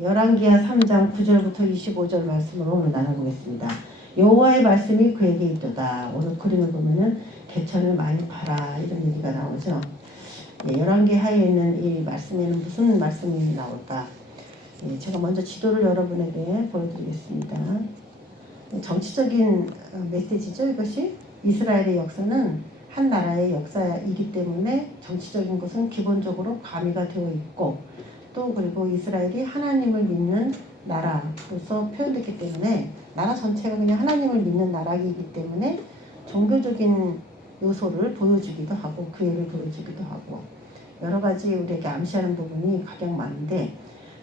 열왕기하 3장 9절부터 25절 말씀을 오늘 나눠보겠습니다. 여호와의 말씀이 그에게 있도다. 오늘 그림을 보면은 개천을 많이 봐라 이런 얘기가 나오죠. 열왕기하에 있는 이 말씀에는 무슨 말씀이 나올까? 제가 먼저 지도를 여러분에게 보여드리겠습니다. 정치적인 메시지죠. 이것이 이스라엘의 역사는 한 나라의 역사이기 때문에 정치적인 것은 기본적으로 가미가 되어 있고, 또 그리고 이스라엘이 하나님을 믿는 나라로서 표현됐기 때문에 나라 전체가 그냥 하나님을 믿는 나라이기 때문에 종교적인 요소를 보여주기도 하고 교회를 보여주기도 하고 여러 가지 우리에게 암시하는 부분이 각양 많은데,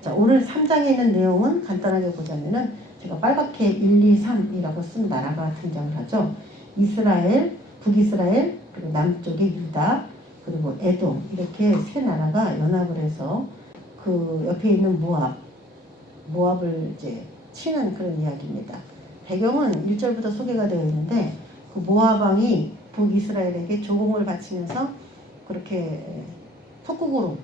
자, 오늘 3장에 있는 내용은 간단하게 보자면은 제가 빨갛게 1, 2, 3이라고 쓴 나라가 등장을 하죠. 이스라엘, 북이스라엘, 그리고 남쪽의 유다, 그리고 에돔, 이렇게 세 나라가 연합을 해서 그 옆에 있는 모압을 이제 치는 그런 이야기입니다. 배경은 1절부터 소개가 되어 있는데, 그 모압 왕이 북이스라엘에게 조공을 바치면서 그렇게 속국으로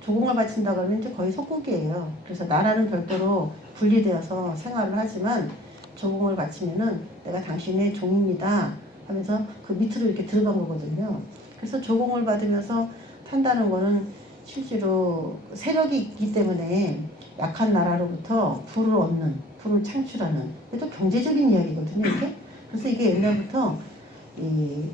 조공을 바친다 그러면 이제 거의 속국이에요. 그래서 나라는 별도로 분리되어서 생활을 하지만 조공을 바치면은 내가 당신의 종입니다 하면서 그 밑으로 이렇게 들어간 거거든요. 그래서 조공을 받으면서 탄다는 거는 실제로 세력이 있기 때문에 약한 나라로부터 부를 얻는, 부를 창출하는, 또 경제적인 이야기거든요, 이게. 그래서 이게 옛날부터 이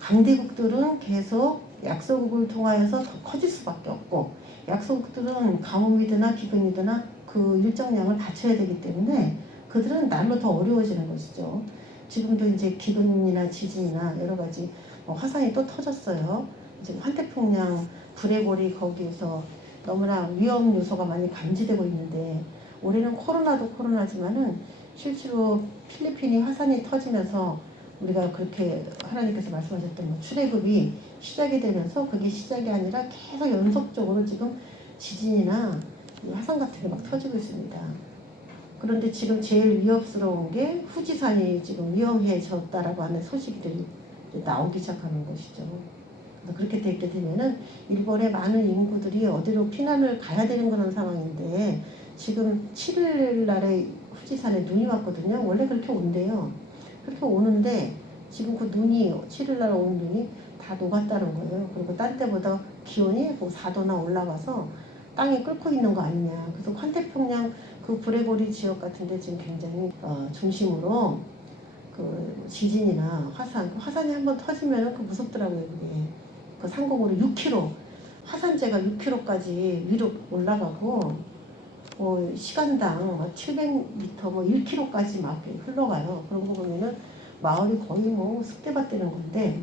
강대국들은 계속 약소국을 통하여서 더 커질 수밖에 없고, 약소국들은 가뭄이드나 기근이드나 그 일정량을 바쳐야 되기 때문에 그들은 날로 더 어려워지는 것이죠. 지금도 이제 기근이나 지진이나 여러 가지 화산이 또 터졌어요. 지금 환태평양 브레골이 거기에서 너무나 위험 요소가 많이 감지되고 있는데, 올해는 코로나도 코로나지만은 실제로 필리핀이 화산이 터지면서 우리가 그렇게 하나님께서 말씀하셨던 출애굽이 시작이 되면서 그게 시작이 아니라 계속 연속적으로 지금 지진이나 화산 같은 게 막 터지고 있습니다. 그런데 지금 제일 위협스러운 게 후지산이 지금 위험해졌다라고 하는 소식들이 나오기 시작하는 것이죠. 그렇게 되게 되면은 일본의 많은 인구들이 어디로 피난을 가야 되는 그런 상황인데, 지금 7일 날에 후지산에 눈이 왔거든요. 원래 그렇게 온대요. 그렇게 오는데 지금 그 눈이 7일 날 온 눈이 다 녹았다는 거예요. 그리고 딴 때보다 기온이 4도나 올라가서 땅이 끓고 있는 거 아니냐. 그래서 환태평양 그 브레고리 지역 같은데 지금 굉장히 중심으로 그 지진이나 화산이 한번 터지면 그 무섭더라고요. 그게 그 상공으로 6km, 화산재가 6km까지 위로 올라가고 시간당 700m, 1km까지 막 흘러가요. 그런 거 보면은 마을이 거의 습대밭되는 건데,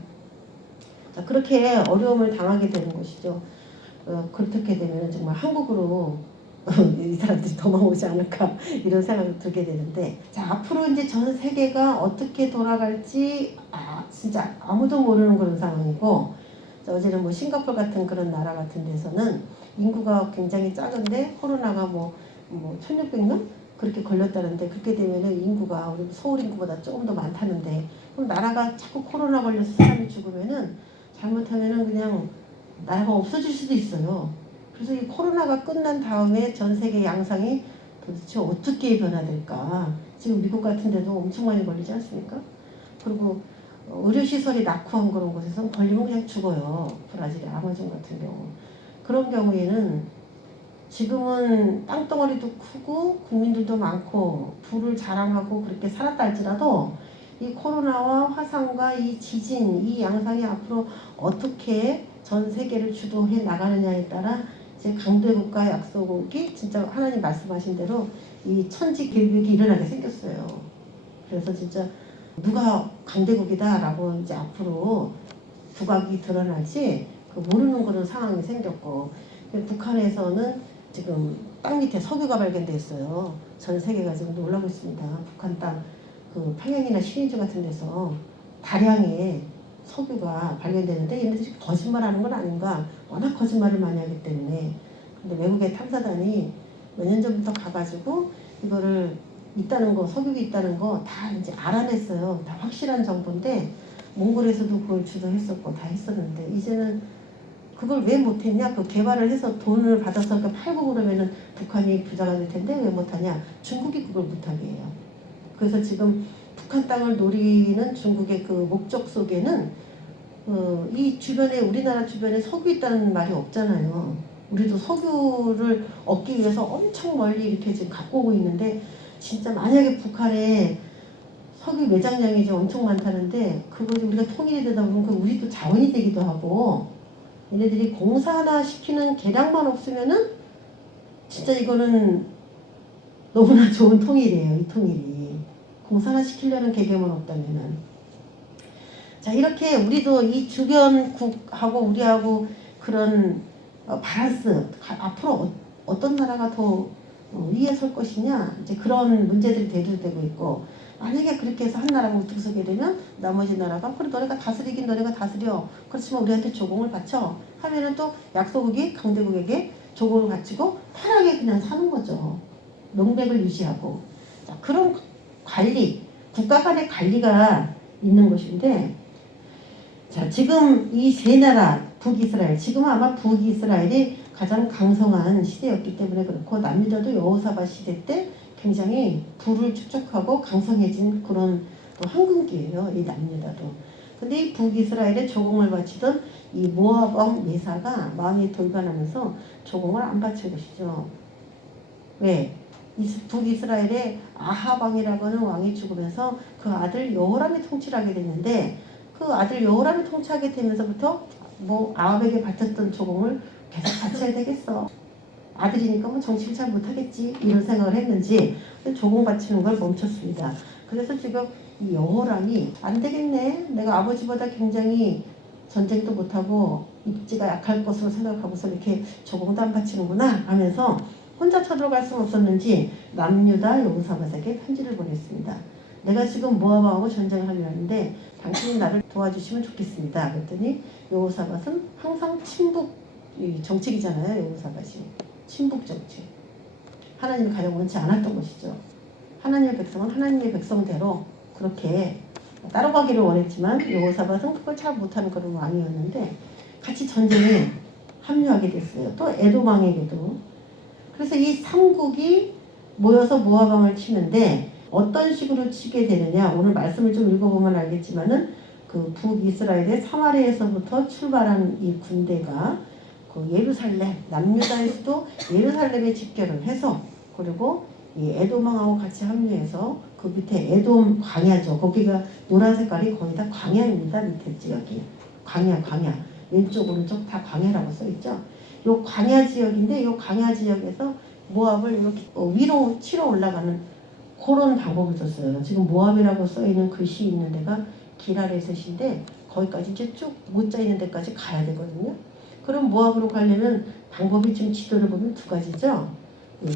자, 그렇게 어려움을 당하게 되는 것이죠. 그렇게 되면 정말 한국으로 이 사람들이 도망오지 않을까 이런 생각을 들게 되는데, 자, 앞으로 이제 전 세계가 어떻게 돌아갈지 진짜 아무도 모르는 그런 상황이고, 어제는 싱가포르 같은 그런 나라 같은 데서는 인구가 굉장히 작은데 코로나가 1600명 그렇게 걸렸다는데, 그렇게 되면은 인구가 우리 서울 인구보다 조금 더 많다는데, 그럼 나라가 자꾸 코로나 걸려서 사람이 죽으면은 잘못하면은 그냥 나라가 없어질 수도 있어요. 그래서 이 코로나가 끝난 다음에 전 세계 양상이 도대체 어떻게 변화될까? 지금 미국 같은 데도 엄청 많이 걸리지 않습니까? 그리고 의료시설이 낙후한 그런 곳에서 걸리면 그냥 죽어요. 브라질의 아마존 같은 경우. 그런 경우에는 지금은 땅덩어리도 크고 국민들도 많고 부를 자랑하고 그렇게 살았다 할지라도, 이 코로나와 화산과 이 지진, 이 양상이 앞으로 어떻게 전 세계를 주도해 나가느냐에 따라 이제 강대국과 약소국이 진짜 하나님 말씀하신 대로 이 천지길벽이 일어나게 생겼어요. 그래서 진짜 누가 강대국이다라고 이제 앞으로 두각이 드러날지 모르는 그런 상황이 생겼고, 북한에서는 지금 땅 밑에 석유가 발견됐어요. 전 세계가 지금 놀라고 있습니다. 북한 땅 그 평양이나 신의주 같은 데서 다량의 석유가 발견되는데, 얘네들이 거짓말하는 건 아닌가, 워낙 거짓말을 많이 하기 때문에. 근데 외국의 탐사단이 몇 년 전부터 가가지고 이거를 있다는 거, 석유가 있다는 거 다 이제 알아냈어요. 다 확실한 정보인데 몽골에서도 그걸 주도했었고 다 했었는데, 이제는 그걸 왜 못했냐? 그 개발을 해서 돈을 받아서 팔고 그러면은 북한이 부자가 될 텐데 왜 못하냐? 중국이 그걸 못하게 해요. 그래서 지금 북한 땅을 노리는 중국의 그 목적 속에는 이 주변에 우리나라 주변에 석유 있다는 말이 없잖아요. 우리도 석유를 얻기 위해서 엄청 멀리 이렇게 지금 갖고 오고 있는데 진짜 만약에 북한에 석유 매장량이 이제 엄청 많다는데 그걸 우리가 통일이 되다 보면 그 우리도 자원이 되기도 하고 얘네들이 공사 하나 시키는 계량만 없으면은 진짜 이거는 너무나 좋은 통일이에요. 이 통일이 공사 하나 시키려는 개념은 없다면은 자 이렇게 우리도 이 주변국하고 우리하고 그런 밸런스 앞으로 어떤 나라가 더 위에 설 것이냐 이제 그런 문제들이 대두되고 있고 만약에 그렇게 해서 한 나라가 우뚝 서게 되면 나머지 나라가 그래 너네가 다스리긴 너네가 다스려 그렇지만 우리한테 조공을 바쳐 하면은 또 약소국이 강대국에게 조공을 바치고 편하게 그냥 사는 거죠. 명백을 유지하고 자, 그런 관리 국가 간의 관리가 있는 것인데 자 지금 이 세 나라 북이스라엘 지금은 아마 북이스라엘이 가장 강성한 시대였기 때문에 그렇고 남유다도 여호사밧 시대 때 굉장히 부를 축적하고 강성해진 그런 또 황금기예요. 이 남유다도. 근데 이 북이스라엘에 조공을 바치던 이 모압 왕 메사가 마음이 돌변하면서 조공을 안 바친 것이죠. 왜? 북이스라엘에 아합 왕이라고 하는 왕이 죽으면서 그 아들 여호람이 통치를 하게 됐는데 그 아들 여호람이 통치하게 되면서부터 뭐 아합에게 바쳤던 조공을 계속 바쳐야 되겠어. 아들이니까 뭐 정치를 잘 못하겠지 이런 생각을 했는지 조공 바치는 걸 멈췄습니다. 그래서 지금 이 여호람이 안 되겠네. 내가 아버지보다 굉장히 전쟁도 못하고 입지가 약할 것으로 생각하고서 이렇게 조공도 안 바치는구나 하면서 혼자 쳐들어갈 수 없었는지 남유다 여호사밧에게 편지를 보냈습니다. 내가 지금 모압하고 전쟁을 하려 하는데 당신이 나를 도와주시면 좋겠습니다. 그랬더니 여호사밧은 항상 친북 정책이잖아요. 여호사밧이 친북 정책. 하나님이 가장 원치 않았던 것이죠. 하나님의 백성은 하나님의 백성대로 그렇게 따라가기를 원했지만 여호사밧은 그걸 잘 못하는 그런 왕이었는데 같이 전쟁에 합류하게 됐어요. 또 에돔 왕에게도. 그래서 이 삼국이 모여서 모압 왕을 치는데 어떤 식으로 치게 되느냐 오늘 말씀을 좀 읽어보면 알겠지만은 그 북이스라엘의 사마리에서부터 출발한 이 군대가 그 예루살렘 남유다에서도 예루살렘에 집결을 해서 그리고 이 에돔 왕하고 같이 합류해서 그 밑에 에돔 광야죠. 거기가 노란 색깔이 거의 다 광야입니다. 밑에 지역이 광야 왼쪽 오른쪽 다 광야라고 써 있죠. 요 광야 지역인데 요 광야 지역에서 모압을 이렇게 위로 치러 올라가는 그런 방법을 썼어요. 지금 모압이라고 써 있는 글씨 있는 데가 기라레셋인데 거기까지 이제 쭉 못자 있는 데까지 가야 되거든요. 그럼 모압으로 가려면 방법이 지금 지도를 보면 두 가지죠.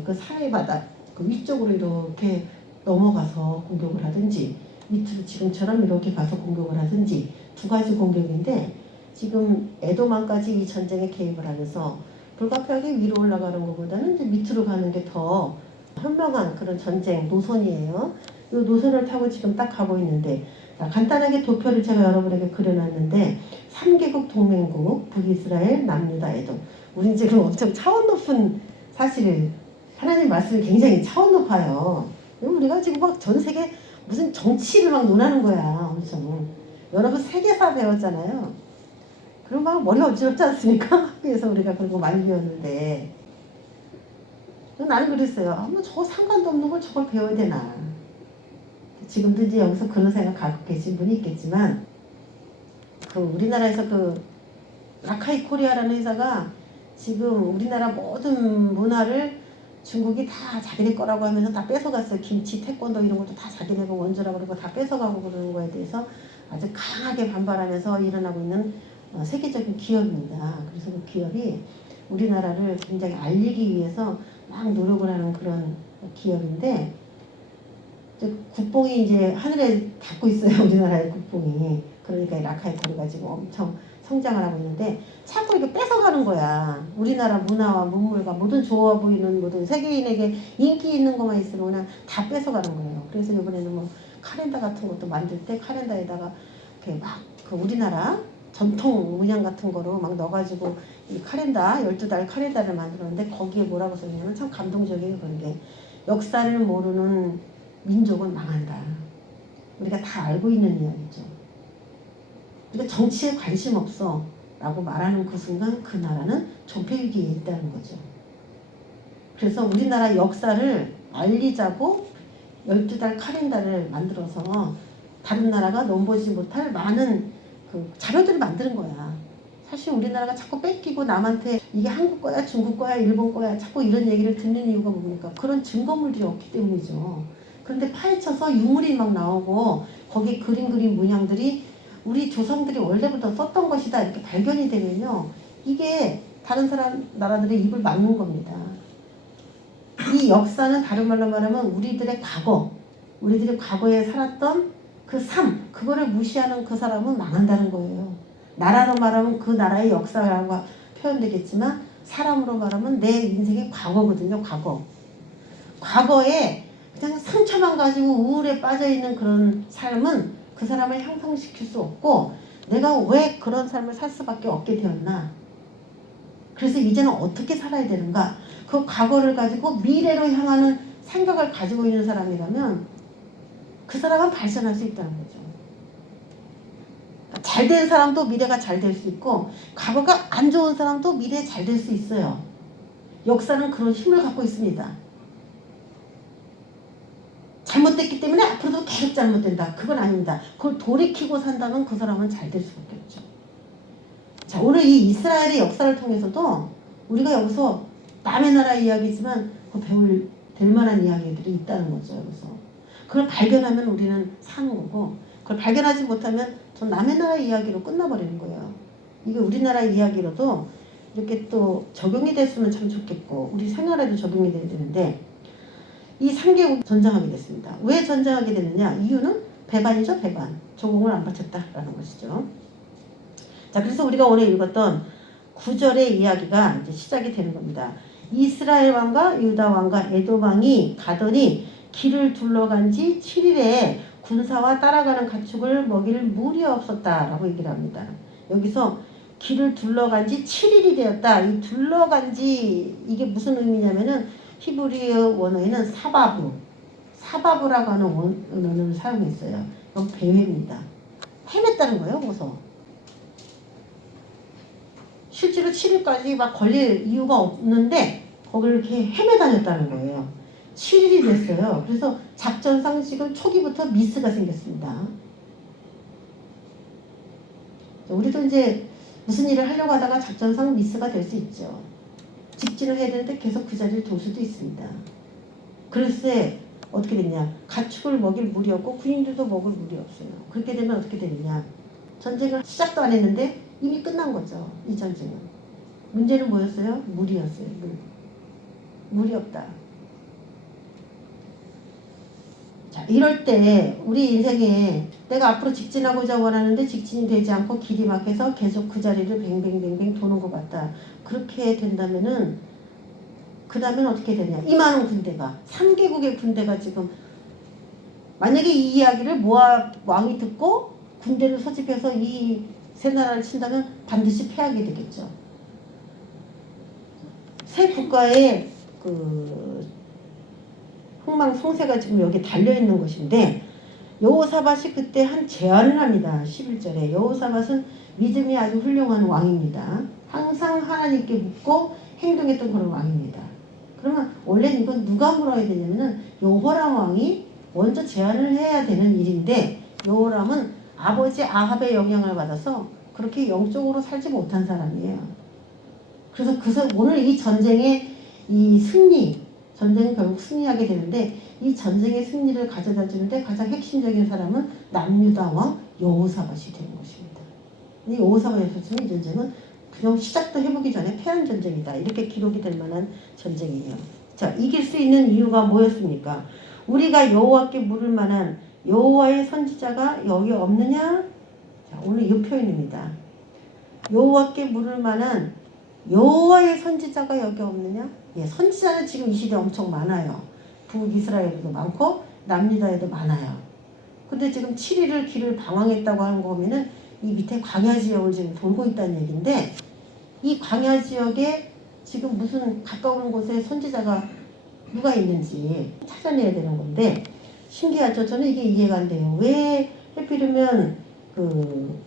그 사해 바다 그 위쪽으로 이렇게 넘어가서 공격을 하든지 밑으로 지금처럼 이렇게 가서 공격을 하든지 두 가지 공격인데 지금 에도만까지 이 전쟁에 개입을 하면서 불가피하게 위로 올라가는 것보다는 이제 밑으로 가는 게 더 현명한 그런 전쟁 노선이에요. 이 노선을 타고 지금 딱 가고 있는데 자, 간단하게 도표를 제가 여러분에게 그려놨는데 3개국 동맹국 북이스라엘 남유다 에돔 우린 지금 엄청 차원 높은 사실 하나님 말씀이 굉장히 차원 높아요. 우리가 지금 막 전 세계 무슨 정치를 막 논하는 거야 엄청. 여러분 세계사 배웠잖아요. 그럼 막 머리 어지럽지 않습니까? 학교에서 우리가 그런 거 많이 배웠는데 나는 그랬어요. 뭐 저거 상관도 없는 걸 저걸 배워야 되나. 지금도 이제 여기서 그런 생각 갖고 계신 분이 있겠지만 그 우리나라에서 그 라카이 코리아라는 회사가 지금 우리나라 모든 문화를 중국이 다 자기네 거라고 하면서 다 뺏어갔어요. 김치, 태권도 이런 것도 다 자기네가 원조라고 그러고 다 뺏어가고 그러는 거에 대해서 아주 강하게 반발하면서 일어나고 있는 세계적인 기업입니다. 그래서 그 기업이 우리나라를 굉장히 알리기 위해서 막 노력을 하는 그런 기업인데 국뽕이 이제 하늘에 닿고 있어요. 우리나라의 국뽕이. 그러니까 라카이 코리가 지금 엄청 성장을 하고 있는데 자꾸 이렇게 뺏어가는 거야. 우리나라 문화와 문물과 모든 좋아 보이는 모든 세계인에게 인기 있는 것만 있으면 그냥 다 뺏어가는 거예요. 그래서 이번에는 뭐 카렌다 같은 것도 만들 때 카렌다에다가 이렇게 막 그 우리나라 전통 문양 같은 거로 막 넣어가지고 이 카렌다 12달 카렌다를 만들었는데 거기에 뭐라고 써있냐면 참 감동적이에요. 그런 게 역사를 모르는 민족은 망한다. 우리가 다 알고 있는 이야기죠. 그러니까 정치에 관심 없어 라고 말하는 그 순간 그 나라는 전폐위기에 있다는 거죠. 그래서 우리나라 역사를 알리자고 12달 카렌다를 만들어서 다른 나라가 넘보지 못할 많은 그 자료들을 만드는 거야. 사실 우리나라가 자꾸 뺏기고 남한테 이게 한국 거야, 중국 거야, 일본 거야 자꾸 이런 얘기를 듣는 이유가 뭡니까? 그런 증거물들이 없기 때문이죠. 그런데 파헤쳐서 유물이 막 나오고 거기 그림 문양들이 우리 조상들이 원래부터 썼던 것이다 이렇게 발견이 되면요. 이게 다른 나라들의 입을 막는 겁니다. 이 역사는 다른 말로 말하면 우리들의 과거, 우리들이 과거에 살았던 그 삶, 그거를 무시하는 그 사람은 망한다는 거예요. 나라로 말하면 그 나라의 역사라고 표현되겠지만 사람으로 말하면 내 인생의 과거거든요. 과거. 과거에 그냥 상처만 가지고 우울에 빠져있는 그런 삶은 그 사람을 향상시킬 수 없고 내가 왜 그런 삶을 살 수밖에 없게 되었나. 그래서 이제는 어떻게 살아야 되는가. 그 과거를 가지고 미래로 향하는 생각을 가지고 있는 사람이라면 그 사람은 발전할 수 있다는 거죠. 잘 된 사람도 미래가 잘 될 수 있고 과거가 안 좋은 사람도 미래에 잘 될 수 있어요. 역사는 그런 힘을 갖고 있습니다. 잘못됐기 때문에 앞으로도 계속 잘못된다. 그건 아닙니다. 그걸 돌이키고 산다면 그 사람은 잘 될 수밖에 없죠. 자, 오늘 이 이스라엘의 역사를 통해서도 우리가 여기서 남의 나라 이야기지만 될 만한 이야기들이 있다는 거죠. 여기서 그걸 발견하면 우리는 사는 거고 그걸 발견하지 못하면 전 남의 나라 이야기로 끝나버리는 거예요. 이게 우리나라 이야기로도 이렇게 또 적용이 됐으면 참 좋겠고 우리 생활에도 적용이 돼야 되는데 이 3개국 전쟁하게 됐습니다. 왜 전쟁하게 됐느냐? 이유는 배반이죠. 배반. 조공을 안 바쳤다라는 것이죠. 자, 그래서 우리가 오늘 읽었던 9절의 이야기가 이제 시작이 되는 겁니다. 이스라엘 왕과 유다 왕과 에돔 왕이 가더니 길을 둘러간 지 7일에 군사와 따라가는 가축을 먹일 물이 없었다라고 얘기를 합니다. 여기서 길을 둘러간 지 7일이 되었다. 이 둘러간 지 이게 무슨 의미냐면은 히브리어 원어에는 사바브라고 하는 원어를 사용했어요. 이건 배회입니다. 헤맸다는 거예요. 그래서 실제로 7일까지 막 걸릴 이유가 없는데 거기를 이렇게 헤매 다녔다는 거예요. 7일이 됐어요. 그래서 작전상 지금 초기부터 미스가 생겼습니다. 우리도 이제 무슨 일을 하려고 하다가 작전상 미스가 될 수 있죠. 직진을 해야 되는데 계속 그 자리를 둘 수도 있습니다. 그래서 어떻게 됐냐. 가축을 먹일 물이 없고 군인들도 먹을 물이 없어요. 그렇게 되면 어떻게 되느냐. 전쟁을 시작도 안 했는데 이미 끝난 거죠. 이 전쟁은. 문제는 뭐였어요? 물이었어요. 물이 없다. 자, 이럴 때 우리 인생에 내가 앞으로 직진하고자 원하는데 직진이 되지 않고 길이 막혀서 계속 그 자리를 뱅뱅뱅뱅 도는 것 같다. 그렇게 된다면은 그 다음엔 어떻게 되냐. 이만한 군대가 3개국의 군대가 지금 만약에 이 이야기를 모압 왕이 듣고 군대를 소집해서 이 세 나라를 친다면 반드시 패하게 되겠죠. 세 국가의 그 흥망성쇠가 지금 여기 달려있는 것인데 여호사밧이 그때 한 제안을 합니다. 11절에 여호사밧은 믿음이 아주 훌륭한 왕입니다. 항상 하나님께 묻고 행동했던 그런 왕입니다. 그러면 원래 이건 누가 물어야 되냐면은 여호람 왕이 먼저 제안을 해야 되는 일인데 여호람은 아버지 아합의 영향을 받아서 그렇게 영적으로 살지 못한 사람이에요. 그래서 오늘 이 전쟁의 이 전쟁은 결국 승리하게 되는데 이 전쟁의 승리를 가져다 주는데 가장 핵심적인 사람은 남유다 왕 여호사밧이 되는 것입니다. 이 여호사밧이 없었으면 이 전쟁은 그냥 시작도 해보기 전에 패한 전쟁이다. 이렇게 기록이 될 만한 전쟁이에요. 자, 이길 수 있는 이유가 뭐였습니까? 우리가 여호와께 물을 만한 여호와의 선지자가 여기 없느냐? 자, 오늘 이 표현입니다. 여호와께 물을 만한 여호와의 선지자가 여기 없느냐? 예, 선지자는 지금 이 시대에 엄청 많아요. 북이스라엘에도 많고 남유다에도 많아요. 근데 지금 7일을 길을 방황했다고 하는 거 보면은 이 밑에 광야 지역을 지금 돌고 있다는 얘기인데, 이 광야 지역에 지금 무슨 가까운 곳에 선지자가 누가 있는지 찾아내야 되는 건데, 신기하죠? 저는 이게 이해가 안 돼요. 왜 하필이면 그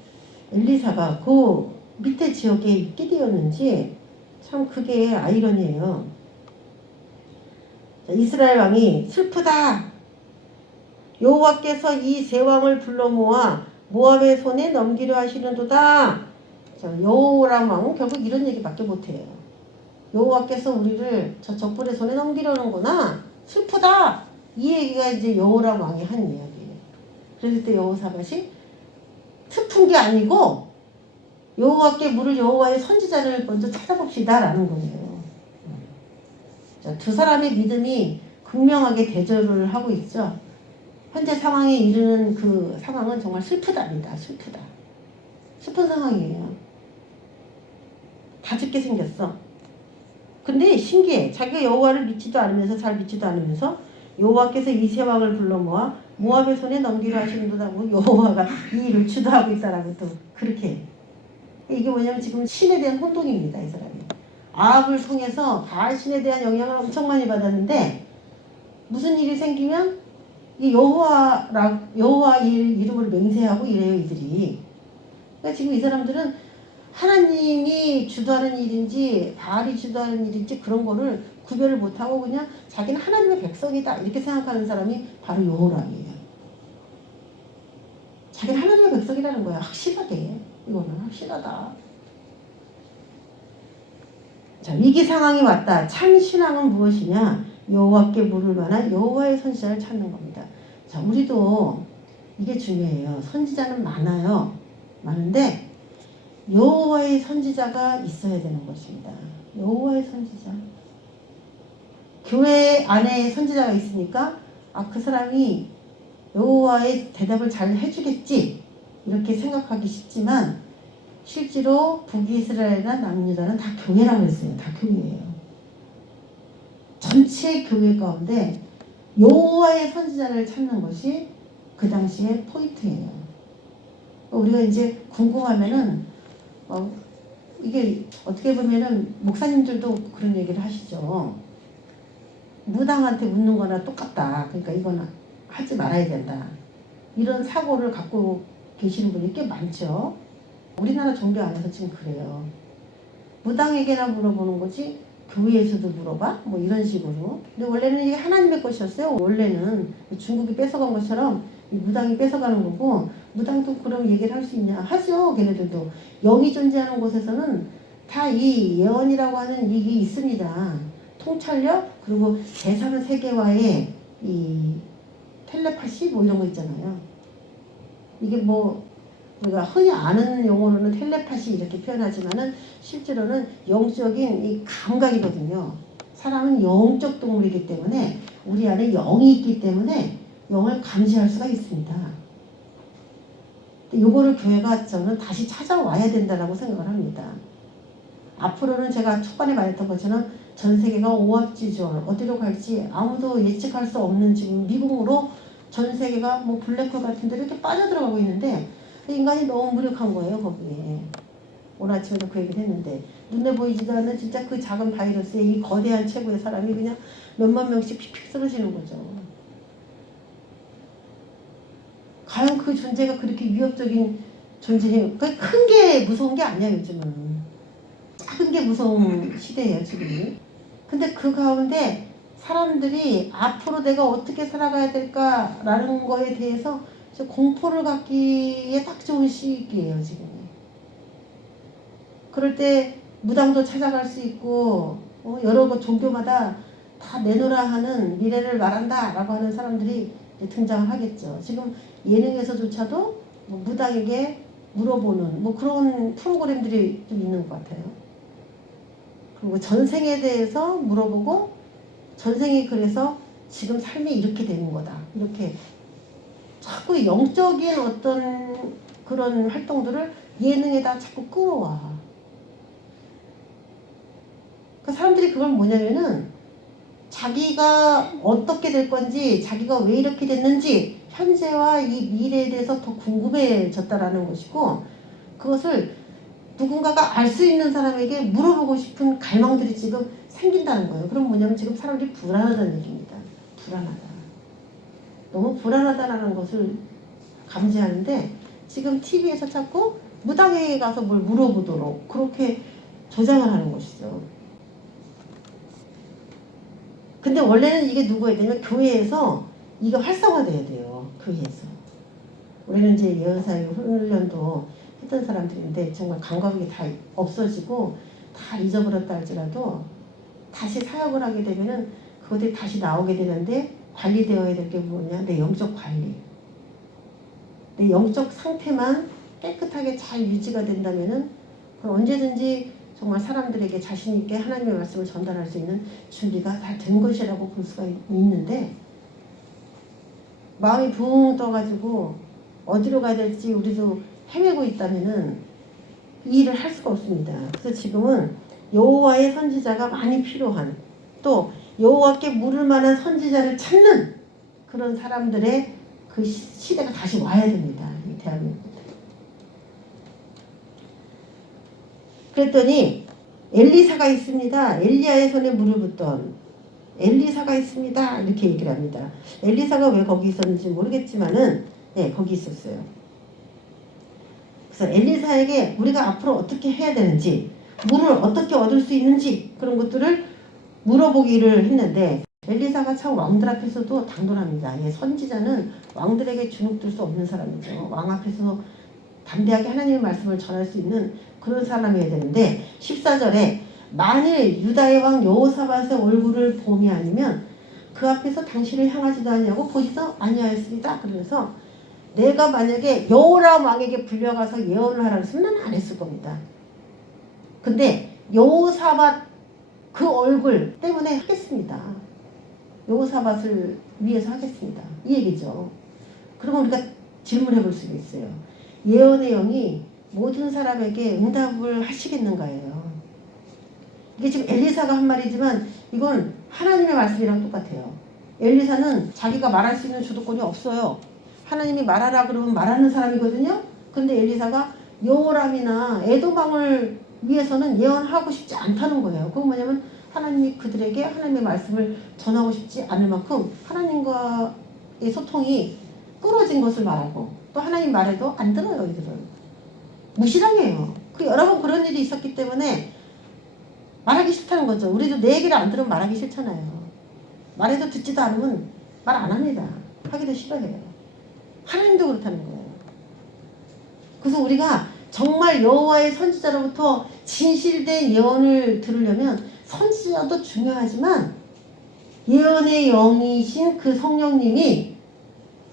엘리사가 그 밑에 지역에 있게 되었는지 참 그게 아이러니해요. 이스라엘 왕이 슬프다. 여호와께서 이 세 왕을 불러 모아 모압의 손에 넘기려 하시는도다. 여호람 왕은 결국 이런 얘기밖에 못해요. 여호와께서 우리를 저 적군의 손에 넘기려는구나. 슬프다. 이 얘기가 이제 여호람 왕이 한 이야기예요. 그랬을 때 여호사밧이 슬픈 게 아니고 여호와께 물을 여호와의 선지자를 먼저 찾아봅시다라는 거예요. 자, 두 사람의 믿음이 극명하게 대조를 하고 있죠. 현재 상황에 이르는 그 상황은 정말 슬프답니다. 슬프다. 슬픈 상황이에요. 다 죽게 생겼어. 근데 신기해. 자기가 여호와를 믿지도 않으면서 잘 믿지도 않으면서 여호와께서 이 세 왕을 불러 모아 모압의 손에 넘기려 하시는도다고 여호와가 이 일을 주도하고 있다라고 또 그렇게 해. 이게 뭐냐면 지금 신에 대한 혼동입니다. 이 사람이. 아합을 통해서 바알 신에 대한 영향을 엄청 많이 받았는데 무슨 일이 생기면 이 여호와 이름을 맹세하고 이래요, 이들이. 그러니까 지금 이 사람들은 하나님이 주도하는 일인지 바알이 주도하는 일인지 그런 거를 구별을 못하고 그냥 자기는 하나님의 백성이다 이렇게 생각하는 사람이 바로 여호람이에요. 자기는 하나님의 백성이라는 거야. 확실하게. 이거는 확실하다. 자, 위기 상황이 왔다. 참 신앙은 무엇이냐? 여호와께 물을 만한 여호와의 선지자를 찾는 겁니다. 자, 우리도 이게 중요해요. 선지자는 많아요. 많은데 여호와의 선지자가 있어야 되는 것입니다. 여호와의 선지자. 교회 안에 선지자가 있으니까 그 사람이 여호와의 대답을 잘 해주겠지 이렇게 생각하기 쉽지만 실제로 북이스라엘이나 남유다는 다 교회라고 했어요. 다 교회예요. 전체 교회 가운데 여호와의 선지자를 찾는 것이 그 당시의 포인트예요. 우리가 이제 궁금하면은 이게 어떻게 보면은 목사님들도 그런 얘기를 하시죠. 무당한테 묻는 거나 똑같다. 그러니까 이거는 하지 말아야 된다. 이런 사고를 갖고 계시는 분이 꽤 많죠. 우리나라 종교 안에서 지금 그래요. 무당에게나 물어보는 거지 교회에서도 물어봐? 뭐 이런 식으로. 근데 원래는 이게 하나님의 것이었어요. 원래는 중국이 뺏어간 것처럼 이 무당이 뺏어가는 거고 무당도 그럼 얘기를 할 수 있냐? 하죠. 걔네들도. 영이 존재하는 곳에서는 다 이 예언이라고 하는 이게 있습니다. 통찰력 그리고 제3의 세계와의 이 텔레파시 뭐 이런 거 있잖아요. 이게 뭐 우리가 흔히 아는 용어로는 텔레파시 이렇게 표현하지만은 실제로는 영적인 이 감각이거든요. 사람은 영적 동물이기 때문에 우리 안에 영이 있기 때문에 영을 감지할 수가 있습니다. 요거를 교회가 저는 다시 찾아와야 된다라고 생각을 합니다. 앞으로는 제가 초반에 말했던 것처럼 전 세계가 오합지졸 어디로 갈지 아무도 예측할 수 없는 지금 미궁으로 전 세계가 뭐 블랙홀 같은 데 이렇게 빠져들어가고 있는데 인간이 너무 무력한 거예요. 거기에. 오늘 아침에도 그 얘기를 했는데 눈에 보이지도 않는 진짜 그 작은 바이러스에 이 거대한 체구의 사람이 그냥 몇만 명씩 픽픽 쓰러지는 거죠. 과연 그 존재가 그렇게 위협적인 존재예요. 큰 게 무서운 게 아니야 요즘은. 작은 게 무서운 시대예요 지금. 근데 그 가운데 사람들이 앞으로 내가 어떻게 살아가야 될까라는 거에 대해서 공포를 갖기에 딱 좋은 시기예요 지금. 그럴 때 무당도 찾아갈 수 있고 여러 종교마다 다 내놓으라 하는 미래를 말한다 라고 하는 사람들이 등장을 하겠죠. 지금 예능에서조차도 뭐 무당에게 물어보는 뭐 그런 프로그램들이 좀 있는 것 같아요. 그리고 전생에 대해서 물어보고 전생이 그래서 지금 삶이 이렇게 되는 거다. 이렇게 자꾸 영적인 어떤 그런 활동들을 예능에다 자꾸 끌어와. 그 사람들이 그걸 뭐냐면은 자기가 어떻게 될 건지 자기가 왜 이렇게 됐는지 현재와 이 미래에 대해서 더 궁금해졌다라는 것이고 그것을 누군가가 알 수 있는 사람에게 물어보고 싶은 갈망들이 지금 생긴다는 거예요. 그럼 뭐냐면 지금 사람들이 불안하다는 얘기입니다. 불안하다. 너무 불안하다라는 것을 감지하는데 지금 TV에서 자꾸 무당에게 가서 뭘 물어보도록 그렇게 조장을 하는 것이죠. 근데 원래는 이게 누구에 되면 교회에서 이게 활성화돼야 돼요. 교회에서. 우리는 이제 예언사역 훈련도 했던 사람들인데 정말 감각이 다 없어지고 다 잊어버렸다 할지라도 다시 사역을 하게 되면은 그것들이 다시 나오게 되는데 관리되어야 될 게 뭐냐? 내 영적 관리. 내 영적 상태만 깨끗하게 잘 유지가 된다면은 그럼 언제든지 정말 사람들에게 자신 있게 하나님의 말씀을 전달할 수 있는 준비가 다 된 것이라고 볼 수가 있는데 마음이 붕 떠가지고 어디로 가야 될지 우리도 헤매고 있다면은 이 일을 할 수가 없습니다. 그래서 지금은 여호와의 선지자가 많이 필요한 또 여호와께 물을 만한 선지자를 찾는 그런 사람들의 그 시대가 다시 와야 됩니다. 이 대한민국에. 그랬더니 엘리사가 있습니다. 엘리야의 손에 물을 붓던 엘리사가 있습니다. 이렇게 얘기를 합니다. 엘리사가 왜 거기 있었는지 모르겠지만은 거기 있었어요. 그래서 엘리사에게 우리가 앞으로 어떻게 해야 되는지 물을 어떻게 얻을 수 있는지 그런 것들을 물어보기를 했는데 엘리사가 참 왕들 앞에서도 당돌합니다. 선지자는 왕들에게 주눅들 수 없는 사람이죠. 왕 앞에서 담대하게 하나님의 말씀을 전할 수 있는 그런 사람이어야 되는데 14절에 만일 유다의 왕 여호사밧의 얼굴을 봄이 아니면 그 앞에서 당신을 향하지도 아니하고 보지도 아니하였습니다. 그래서 내가 만약에 여호람 왕에게 불려가서 예언을 하라 했으면 나는 안 했을 겁니다. 근데 여호사밧 그 얼굴 때문에 하겠습니다. 여호사밧을 위해서 하겠습니다. 이 얘기죠. 그러면 우리가 질문해 볼 수가 있어요. 예언의 영이 모든 사람에게 응답을 하시겠는가예요. 이게 지금 엘리사가 한 말이지만 이건 하나님의 말씀이랑 똑같아요. 엘리사는 자기가 말할 수 있는 주도권이 없어요. 하나님이 말하라 그러면 말하는 사람이거든요. 근데 엘리사가 여호람이나 에돔 왕을 위해서는 예언하고 싶지 않다는 거예요. 그건 뭐냐면 하나님이 그들에게 하나님의 말씀을 전하고 싶지 않을 만큼 하나님과의 소통이 끊어진 것을 말하고 또 하나님 말해도 안 들어요. 이들은 무시당해요. 그 여러 번 그런 일이 있었기 때문에 말하기 싫다는 거죠. 우리도 내 얘기를 안 들으면 말하기 싫잖아요. 말해도 듣지도 않으면 말 안 합니다. 하기도 싫어해요. 하나님도 그렇다는 거예요. 그래서 우리가 정말 여호와의 선지자로부터 진실된 예언을 들으려면 선지자도 중요하지만 예언의 영이신 그 성령님이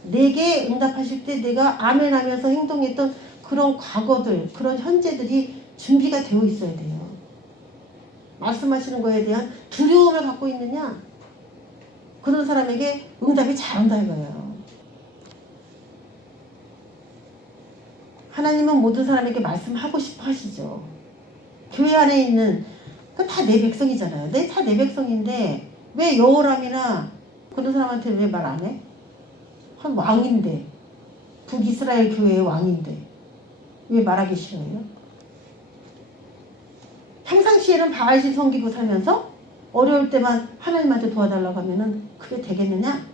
내게 응답하실 때 내가 아멘 하면서 행동했던 그런 과거들, 그런 현재들이 준비가 되어 있어야 돼요. 말씀하시는 거에 대한 두려움을 갖고 있느냐? 그런 사람에게 응답이 잘 온다 이거예요. 하나님은 모든 사람에게 말씀하고 싶어 하시죠. 교회 안에 있는 다 내 백성이잖아요. 다 내 백성인데 왜 여호람이나 그런 사람한테 왜 말 안 해? 한 왕인데 북이스라엘 교회의 왕인데 왜 말하기 싫어해요? 평상시에는 바알신 섬기고 살면서 어려울 때만 하나님한테 도와달라고 하면은 그게 되겠느냐?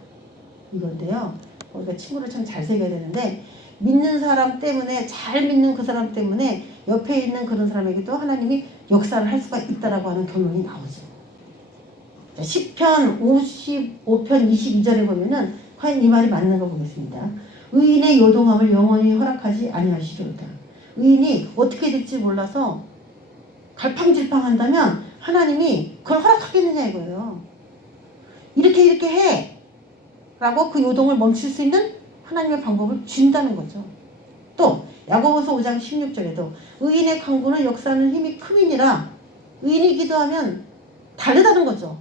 이건데요. 우리가 친구를 참 잘 새겨야 되는데 믿는 사람 때문에 잘 믿는 그 사람 때문에 옆에 있는 그런 사람에게도 하나님이 역사를 할 수가 있다라고 하는 결론이 나오죠. 자, 시편 55편 22절에 보면은 과연 이 말이 맞는 거 보겠습니다. 의인의 요동함을 영원히 허락하지 아니하시리로다. 의인이 어떻게 될지 몰라서 갈팡질팡한다면 하나님이 그걸 허락하겠느냐 이거예요. 이렇게 해 라고 그 요동을 멈출 수 있는 하나님의 방법을 준다는 거죠. 또 야고보서 5장 16절에도 의인의 강구는 역사하는 힘이 큼이니라. 의인이 기도하면 다르다는 거죠.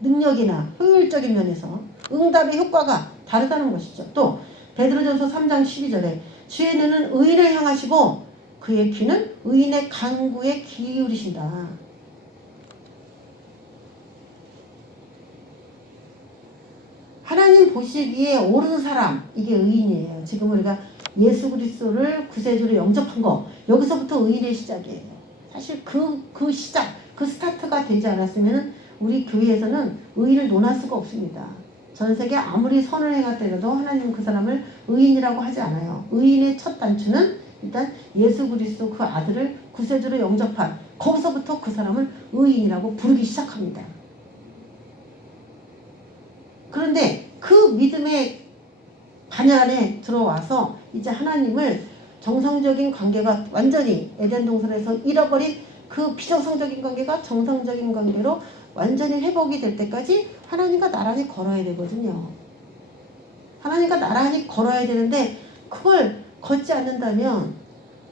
능력이나 효율적인 면에서 응답의 효과가 다르다는 것이죠. 또 베드로전서 3장 12절에 주의 눈은 의인을 향하시고 그의 귀는 의인의 간구에 기울이신다. 하나님 보시기에 옳은 사람, 이게 의인이에요. 지금 우리가 예수 그리스도를 구세주로 영접한 거, 여기서부터 의인의 시작이에요. 사실 그 시작, 그 스타트가 되지 않았으면 우리 교회에서는 의인을 논할 수가 없습니다. 전 세계 아무리 선을 행하더라도 하나님은 그 사람을 의인이라고 하지 않아요. 의인의 첫 단추는 일단 예수 그리스도 그 아들을 구세주로 영접한, 거기서부터 그 사람을 의인이라고 부르기 시작합니다. 그런데 그 믿음의 반열 안에 들어와서 이제 하나님을 정상적인 관계가 완전히 에덴 동산에서 잃어버린 그 비정상적인 관계가 정상적인 관계로 완전히 회복이 될 때까지 하나님과 나란히 걸어야 되거든요. 하나님과 나란히 걸어야 되는데 그걸 걷지 않는다면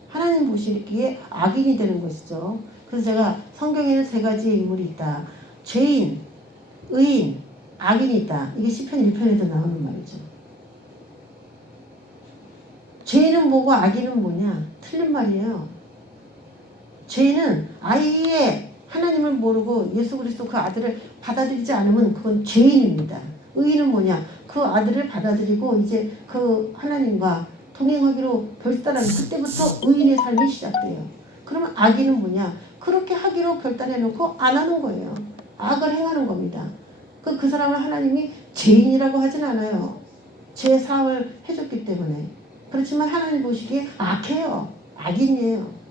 하나님 보시기에 악인이 되는 것이죠. 그래서 제가 성경에는 세 가지의 인물이 있다. 죄인, 의인, 악인이 있다. 이게 시편 1편에도 나오는 말이죠. 죄인은 뭐고 악인은 뭐냐? 틀린 말이에요. 죄인은 아예 하나님을 모르고 예수 그리스도 그 아들을 받아들이지 않으면 그건 죄인입니다. 의인은 뭐냐? 그 아들을 받아들이고 이제 그 하나님과 동행하기로 결단하는 그때부터 의인의 삶이 시작돼요. 그러면 악인은 뭐냐? 그렇게 하기로 결단해놓고 안 하는 거예요. 악을 행하는 겁니다. 그 사람을 하나님이 죄인이라고 하진 않아요. 죄 사함을 해줬기 때문에. 그렇지만 하나님 보시기에 악해요. 악인이에요.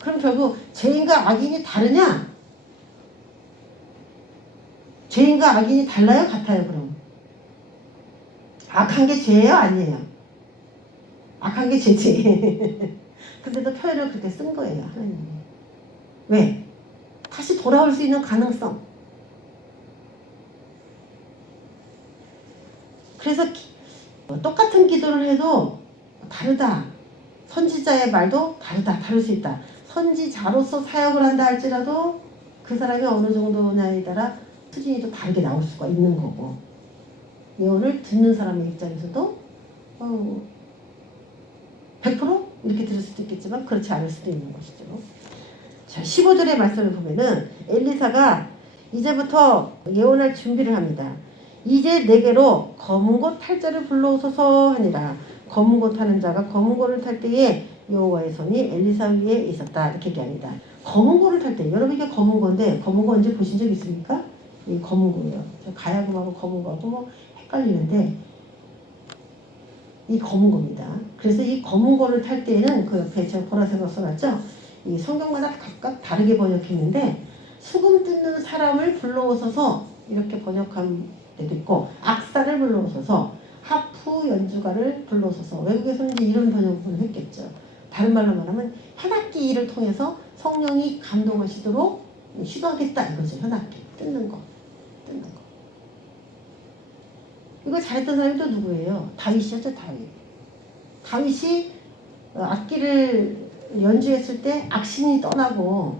그럼 결국 죄인과 악인이 다르냐? 죄인과 악인이 달라요? 같아요? 그럼 악한 게 죄예요? 아니에요? 악한 게 죄지. 근데도 표현을 그렇게 쓴 거예요. 하나님이. 왜? 다시 돌아올 수 있는 가능성. 그래서 똑같은 기도를 해도 다르다. 선지자의 말도 다를 수 있다. 선지자로서 사역을 한다 할지라도 그 사람이 어느 정도냐에 따라 수준이 또 다르게 나올 수가 있는 거고, 예언을 듣는 사람의 입장에서도 100% 이렇게 들을 수도 있겠지만 그렇지 않을 수도 있는 것이죠. 자, 15절의 말씀을 보면은 엘리사가 이제부터 예언할 준비를 합니다. 이제 내게로 검은 고 탈 자를 불러오소서 하니라. 검은 고 타는 자가 검은 고를 탈 때에 여호와의 손이 엘리사 위에 있었다. 이렇게 얘기합니다. 검은 고를 탈 때, 여러분 이게 검은 고인데 검은 고 언제 보신 적 있습니까? 이 검은 고예요. 가야금하고 검은 고하고 뭐 헷갈리는데 이 검은 고입니다. 그래서 이 검은 고를 탈 때에는 그 옆에 제가 보라색으로 써놨죠. 이 성경마다 각각 다르게 번역했는데 수금 뜯는 사람을 불러오셔서 이렇게 번역한 데도 있고, 악사를 불러오셔서 하프 연주가를 불러오셔서, 외국에서는 이제 이런 번역을 했겠죠. 다른 말로 말하면 현악기를 통해서 성령이 감동하시도록 시도하겠다 이거죠. 현악기 뜯는 거. 이거 잘했던 사람이 또 누구예요? 다윗이었죠. 다윗이 악기를 연주했을 때 악신이 떠나고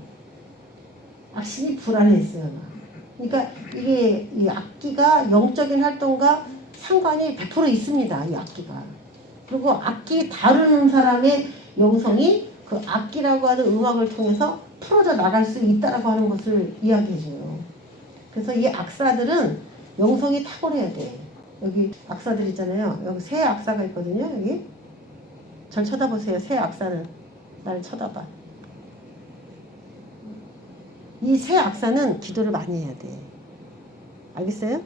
악신이 불안했어요. 그러니까 이게 이 악기가 영적인 활동과 상관이 100% 있습니다. 이 악기가. 그리고 악기 다루는 사람의 영성이 그 악기라고 하는 음악을 통해서 풀어져 나갈 수 있다라고 하는 것을 이야기해줘요. 그래서 이 악사들은 영성이 탁월해야 돼. 여기 악사들 있잖아요. 여기 새 악사가 있거든요. 여기 절 쳐다보세요. 새 악사는 나를 쳐다봐. 이 새 악사는 기도를 많이 해야 돼. 알겠어요?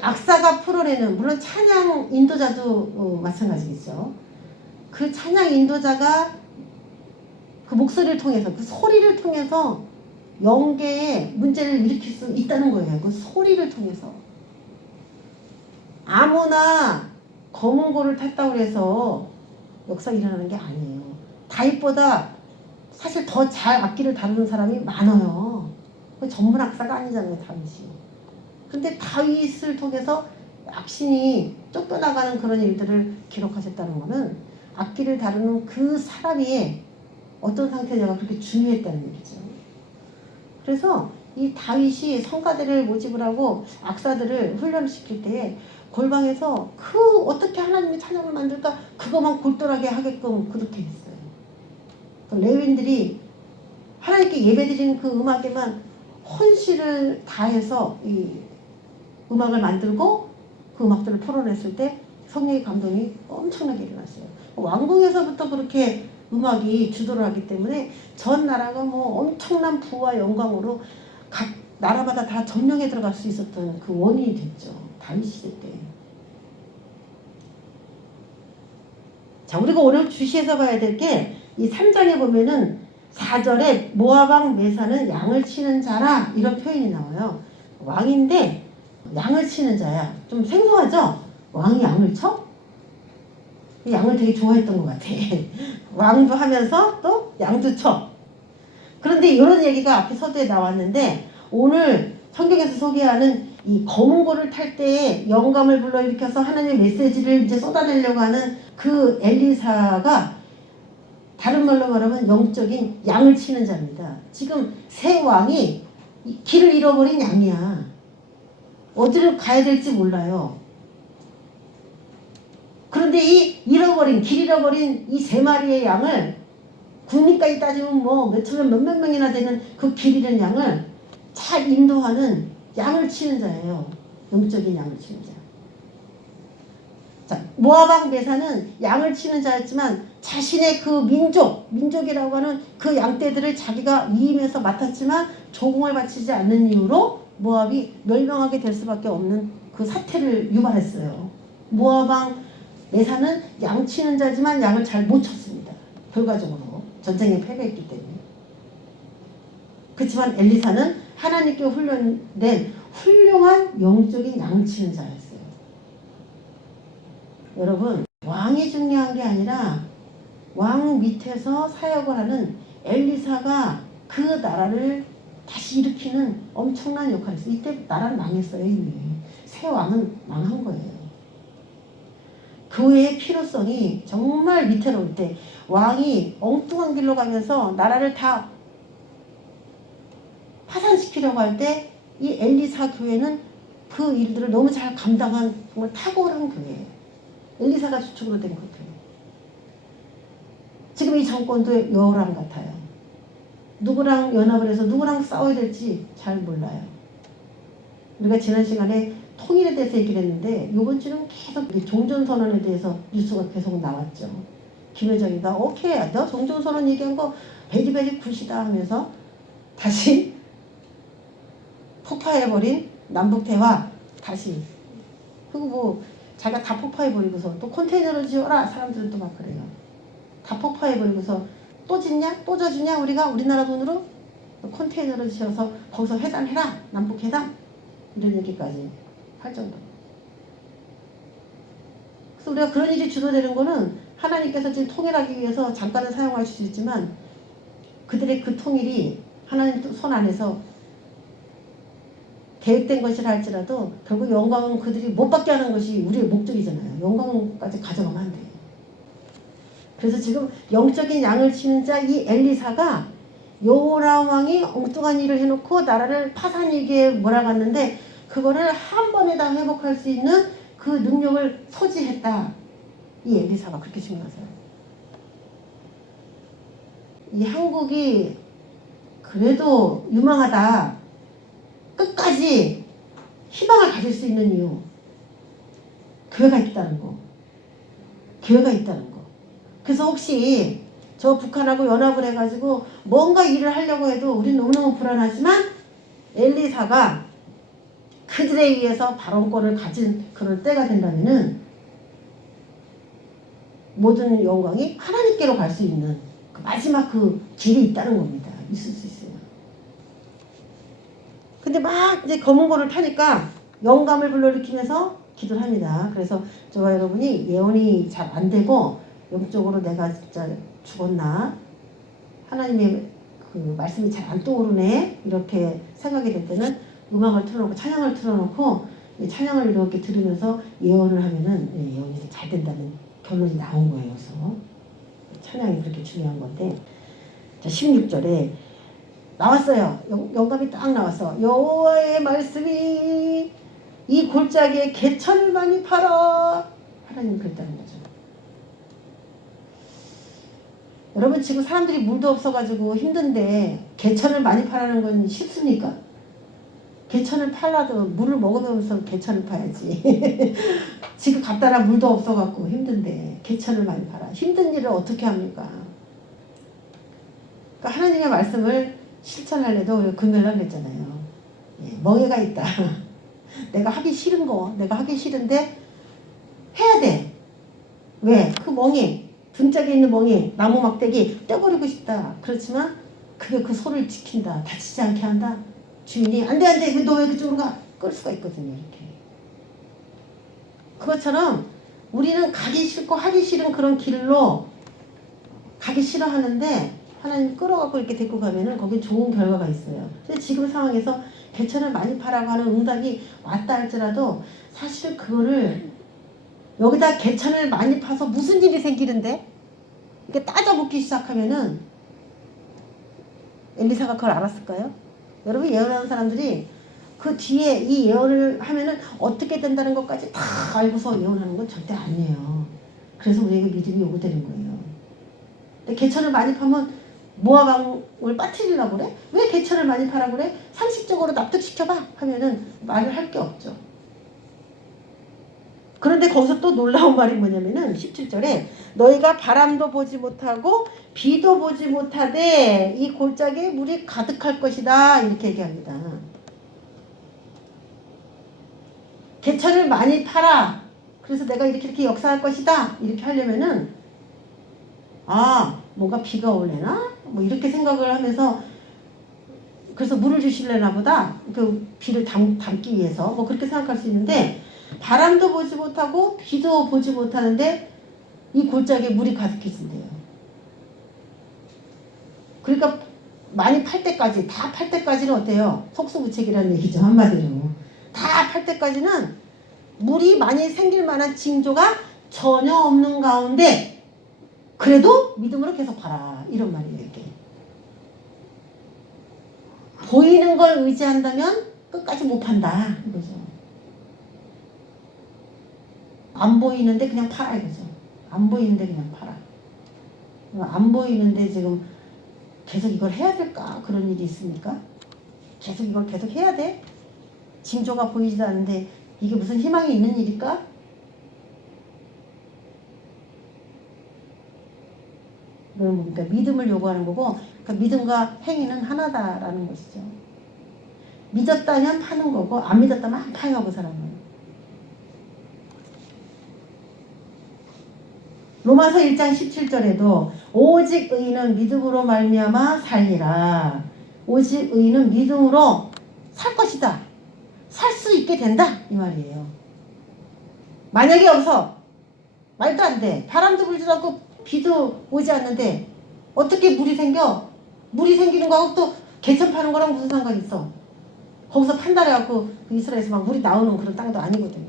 악사가 풀어내는, 물론 찬양 인도자도 마찬가지겠죠. 그 찬양 인도자가 그 목소리를 통해서, 그 소리를 통해서 영계에 문제를 일으킬 수 있다는 거예요. 그 소리를 통해서. 아무나 검은 고를 탔다고 해서 역사 일어나는 게 아니에요. 다윗보다 사실 더 잘 악기를 다루는 사람이 많아요. 전문 악사가 아니잖아요, 다윗이. 근데 다윗을 통해서 악신이 쫓겨나가는 그런 일들을 기록하셨다는 것은 악기를 다루는 그 사람이 어떤 상태냐가 그렇게 중요했다는 얘기죠. 그래서 이 다윗이 성가대를 모집을 하고 악사들을 훈련을 시킬 때에 골방에서 그 어떻게 하나님의 찬양을 만들까 그것만 골똘하게 하게끔 그렇게 했어요. 레위인들이 하나님께 예배드리는 그 음악에만 혼실을 다해서 이 음악을 만들고 그 음악들을 풀어냈을 때 성령의 감동이 엄청나게 일어났어요. 왕궁에서부터 그렇게 음악이 주도를 하기 때문에 전 나라가 뭐 엄청난 부와 영광으로 각 나라마다 다 점령에 들어갈 수 있었던 그 원인이 됐죠. 다윗 시대 때. 자, 우리가 오늘 주시에서 봐야 될 게 이 3장에 보면은 4절에 모압 왕 메사는 양을 치는 자라 이런 표현이 나와요. 왕인데 양을 치는 자야. 좀 생소하죠? 왕이 양을 쳐? 양을 되게 좋아했던 것 같아. 왕도 하면서 또 양도 쳐. 그런데 이런 얘기가 앞에 서두에 나왔는데 오늘 성경에서 소개하는 이 검은 고를 탈 때에 영감을 불러일으켜서 하나님의 메시지를 이제 쏟아내려고 하는 그 엘리사가 다른 말로 말하면 영적인 양을 치는 자입니다. 지금 새 왕이 길을 잃어버린 양이야. 어디로 가야 될지 몰라요. 그런데 이 길 잃어버린 이 3마리의 양을 국민까지 따지면 뭐 몇천 명이나 되는 그 길 잃은 양을 잘 인도하는 양을 치는 자예요. 영적인 양을 치는 자. 자, 모압 왕 메사는 양을 치는 자였지만 자신의 그 민족이라고 하는 그 양떼들을 자기가 위임해서 맡았지만 조공을 바치지 않는 이유로 모압이 멸망하게 될 수밖에 없는 그 사태를 유발했어요. 모압 왕 메사는 양 치는 자지만 양을 잘 못 쳤습니다. 결과적으로 전쟁에 패배했기 때문에. 그렇지만 엘리사는 하나님께 훈련된 훌륭한 영적인 양을 치는 자였어요. 여러분, 왕이 중요한 게 아니라 왕 밑에서 사역을 하는 엘리사가 그 나라를 다시 일으키는 엄청난 역할을 했어요. 이때 나라는 망했어요. 이미. 새 왕은 망한 거예요. 교회의 필요성이 정말 위태로울 때 왕이 엉뚱한 길로 가면서 나라를 다 파산시키려고 할 때 이 엘리사 교회는 그 일들을 너무 잘 감당한 정말 탁월한 교회예요. 엘리사가 주축으로 된 그 교회. 지금 이 정권도 여호람 같아요. 누구랑 연합을 해서 누구랑 싸워야 될지 잘 몰라요. 우리가 지난 시간에 통일에 대해서 얘기를 했는데 이번 주는 계속 종전선언에 대해서 뉴스가 계속 나왔죠. 김여정이가 오케이, 너 종전선언 얘기한 거 베리베리 굿이다 하면서 다시 폭파해버린 남북대화 다시. 그리고 뭐 자기가 다 폭파해버리고서 또 컨테이너를 지어라 사람들은 또 막 그래요. 다 폭파해버리고서 또 짓냐? 또 져주냐? 우리나라 돈으로 컨테이너를 지어서 거기서 회담해라. 남북회담. 이런 얘기까지 할 정도로. 그래서 우리가 그런 일이 주도되는 거는 하나님께서 지금 통일하기 위해서 잠깐은 사용할 수 있지만 그들의 그 통일이 하나님 손 안에서 계획된 것이라 할지라도 결국 영광은 그들이 못 받게 하는 것이 우리의 목적이잖아요. 영광까지 가져가면 안 돼요. 그래서 지금 영적인 양을 치는 자 이 엘리사가 여호람 왕이 엉뚱한 일을 해놓고 나라를 파산일기에 몰아갔는데 그거를 한 번에 다 회복할 수 있는 그 능력을 소지했다. 이 엘리사가 그렇게 중요하세요. 이 한국이 그래도 유망하다. 끝까지 희망을 가질 수 있는 이유. 교회가 있다는 거. 교회가 있다는 거. 그래서 혹시 저 북한하고 연합을 해가지고 뭔가 일을 하려고 해도 우린 너무너무 불안하지만 엘리사가 그들에 의해서 발언권을 가진 그럴 때가 된다면은 모든 영광이 하나님께로 갈 수 있는 그 마지막 그 길이 있다는 겁니다. 있을 수 있어요. 근데 막 이제 검은 고를 타니까 영감을 불러일으키면서 기도를 합니다. 그래서 저와 여러분이 예언이 잘 안 되고 영적으로 내가 진짜 죽었나? 하나님의 그 말씀이 잘 안 떠오르네? 이렇게 생각이 될 때는 음악을 틀어놓고 찬양을 틀어놓고 찬양을 이렇게 들으면서 예언을 하면은 예언이 잘 된다는 결론이 나온 거예요. 그래서 찬양이 그렇게 중요한 건데 자 16절에 나왔어요. 영감이 딱 나왔어. 여호와의 말씀이 이 골짜기에 개천을 많이 팔아. 하나님 그랬다는 거죠. 여러분 지금 사람들이 물도 없어가지고 힘든데 개천을 많이 팔아는 건 쉽습니까? 개천을 팔라도 물을 먹으면서 개천을 파야지. 지금 갖다라 물도 없어갖고 힘든데 개천을 많이 팔아. 힘든 일을 어떻게 합니까? 그러니까 하나님의 말씀을 실천하려도 우리가 금요일날 그랬잖아요. 예, 멍해가 있다. 내가 하기 싫은 거, 내가 하기 싫은데 해야 돼. 왜? 그 멍해, 등짝에 있는 멍해, 나무 막대기 떼버리고 싶다. 그렇지만 그게 그 소를 지킨다. 다치지 않게 한다. 주인이 안 돼, 안 돼. 너 왜 그쪽으로 가? 끌 수가 있거든요. 이렇게. 그것처럼 우리는 가기 싫고 하기 싫은 그런 길로 가기 싫어하는데 하나님 끌어갖고 이렇게 데리고 가면은 거기 좋은 결과가 있어요. 근데 지금 상황에서 개천을 많이 파라고 하는 응답이 왔다 할지라도 사실 그거를 여기다 개천을 많이 파서 무슨 일이 생기는데 이렇게 따져묻기 시작하면은 엘리사가 그걸 알았을까요? 여러분 예언하는 사람들이 그 뒤에 이 예언을 하면은 어떻게 된다는 것까지 다 알고서 예언하는 건 절대 아니에요. 그래서 우리에게 믿음이 요구되는 거예요. 근데 개천을 많이 파면 모압 왕을 빠뜨리려고 그래? 왜 개천을 많이 파라고 그래? 상식적으로 납득시켜봐 하면은 말을 할 게 없죠. 그런데 거기서 또 놀라운 말이 뭐냐면은 17절에 너희가 바람도 보지 못하고 비도 보지 못하되 이 골짜기에 물이 가득할 것이다 이렇게 얘기합니다. 개천을 많이 팔아. 그래서 내가 이렇게 역사할 것이다 이렇게 하려면은 뭔가 비가 올래나? 뭐 이렇게 생각을 하면서 그래서 물을 주실래나 보다. 그 비를 담기 위해서 뭐 그렇게 생각할 수 있는데 바람도 보지 못하고 비도 보지 못하는데 이 골짜기에 물이 가득해진대요. 그러니까 많이 팔 때까지 다 팔 때까지는 어때요? 속수무책이라는 얘기죠. 한마디로 다 팔 때까지는 물이 많이 생길 만한 징조가 전혀 없는 가운데 그래도 믿음으로 계속 팔아 이런 말이에요. 이게 보이는 걸 의지한다면 끝까지 못 판다 이거죠. 안 보이는데 그냥 팔아 이거죠. 안 보이는데 그냥 팔아. 안 보이는데 지금 계속 이걸 해야 될까? 그런 일이 있습니까? 계속 이걸 계속 해야 돼? 징조가 보이지도 않는데 이게 무슨 희망이 있는 일일까? 그러니까 믿음을 요구하는 거고 그러니까 믿음과 행위는 하나다라는 것이죠. 믿었다면 파는 거고 안 믿었다면 안 파요 그 사람은. 로마서 1장 17절에도 오직 의인은 믿음으로 말미암아 살리라. 오직 의인은 믿음으로 살 것이다. 살 수 있게 된다 이 말이에요. 만약에 없어 말도 안 돼. 바람도 불지도 않고 비도 오지 않는데 어떻게 물이 생겨? 물이 생기는 거하고 또 개천 파는 거랑 무슨 상관이 있어? 거기서 판단해갖고 이스라엘에서 막 물이 나오는 그런 땅도 아니거든요.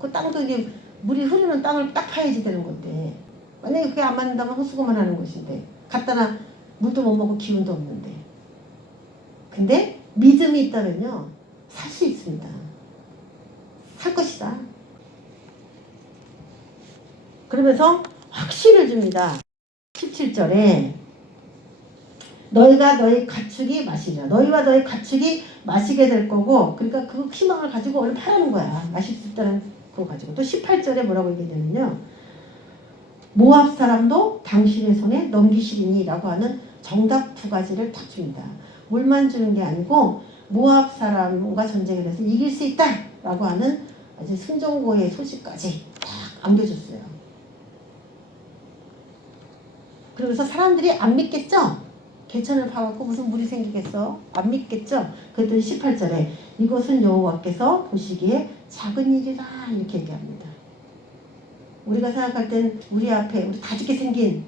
그 땅도 이제 물이 흐르는 땅을 딱 파야지 되는 건데 만약에 그게 안 맞는다면 헛수고만 하는 것인데 갖다나 물도 못 먹고 기운도 없는데 근데 믿음이 있다면요 살 수 있습니다. 살 것이다. 그러면서 확신을 줍니다. 17절에 너희가 너희 가축이 마시리라. 너희와 너희 가축이 마시게 될 거고 그러니까 그 희망을 가지고 얼른 파라는 거야. 마실 수 있다는 그거 가지고. 또 18절에 뭐라고 얘기하냐면요. 모압 사람도 당신의 손에 넘기시리니 라고 하는 정답 두 가지를 딱 줍니다. 물만 주는 게 아니고 모압 사람과 전쟁을 해서 이길 수 있다 라고 하는 아주 승전고의 소식까지 딱 안겨줬어요. 그러면서 사람들이 안 믿겠죠? 개천을 파갖고 무슨 물이 생기겠어? 안 믿겠죠? 그랬더니 18절에 이것은 여호와께서 보시기에 작은 일이라 이렇게 얘기합니다. 우리가 생각할 땐 우리 앞에 우리 다 죽게 생긴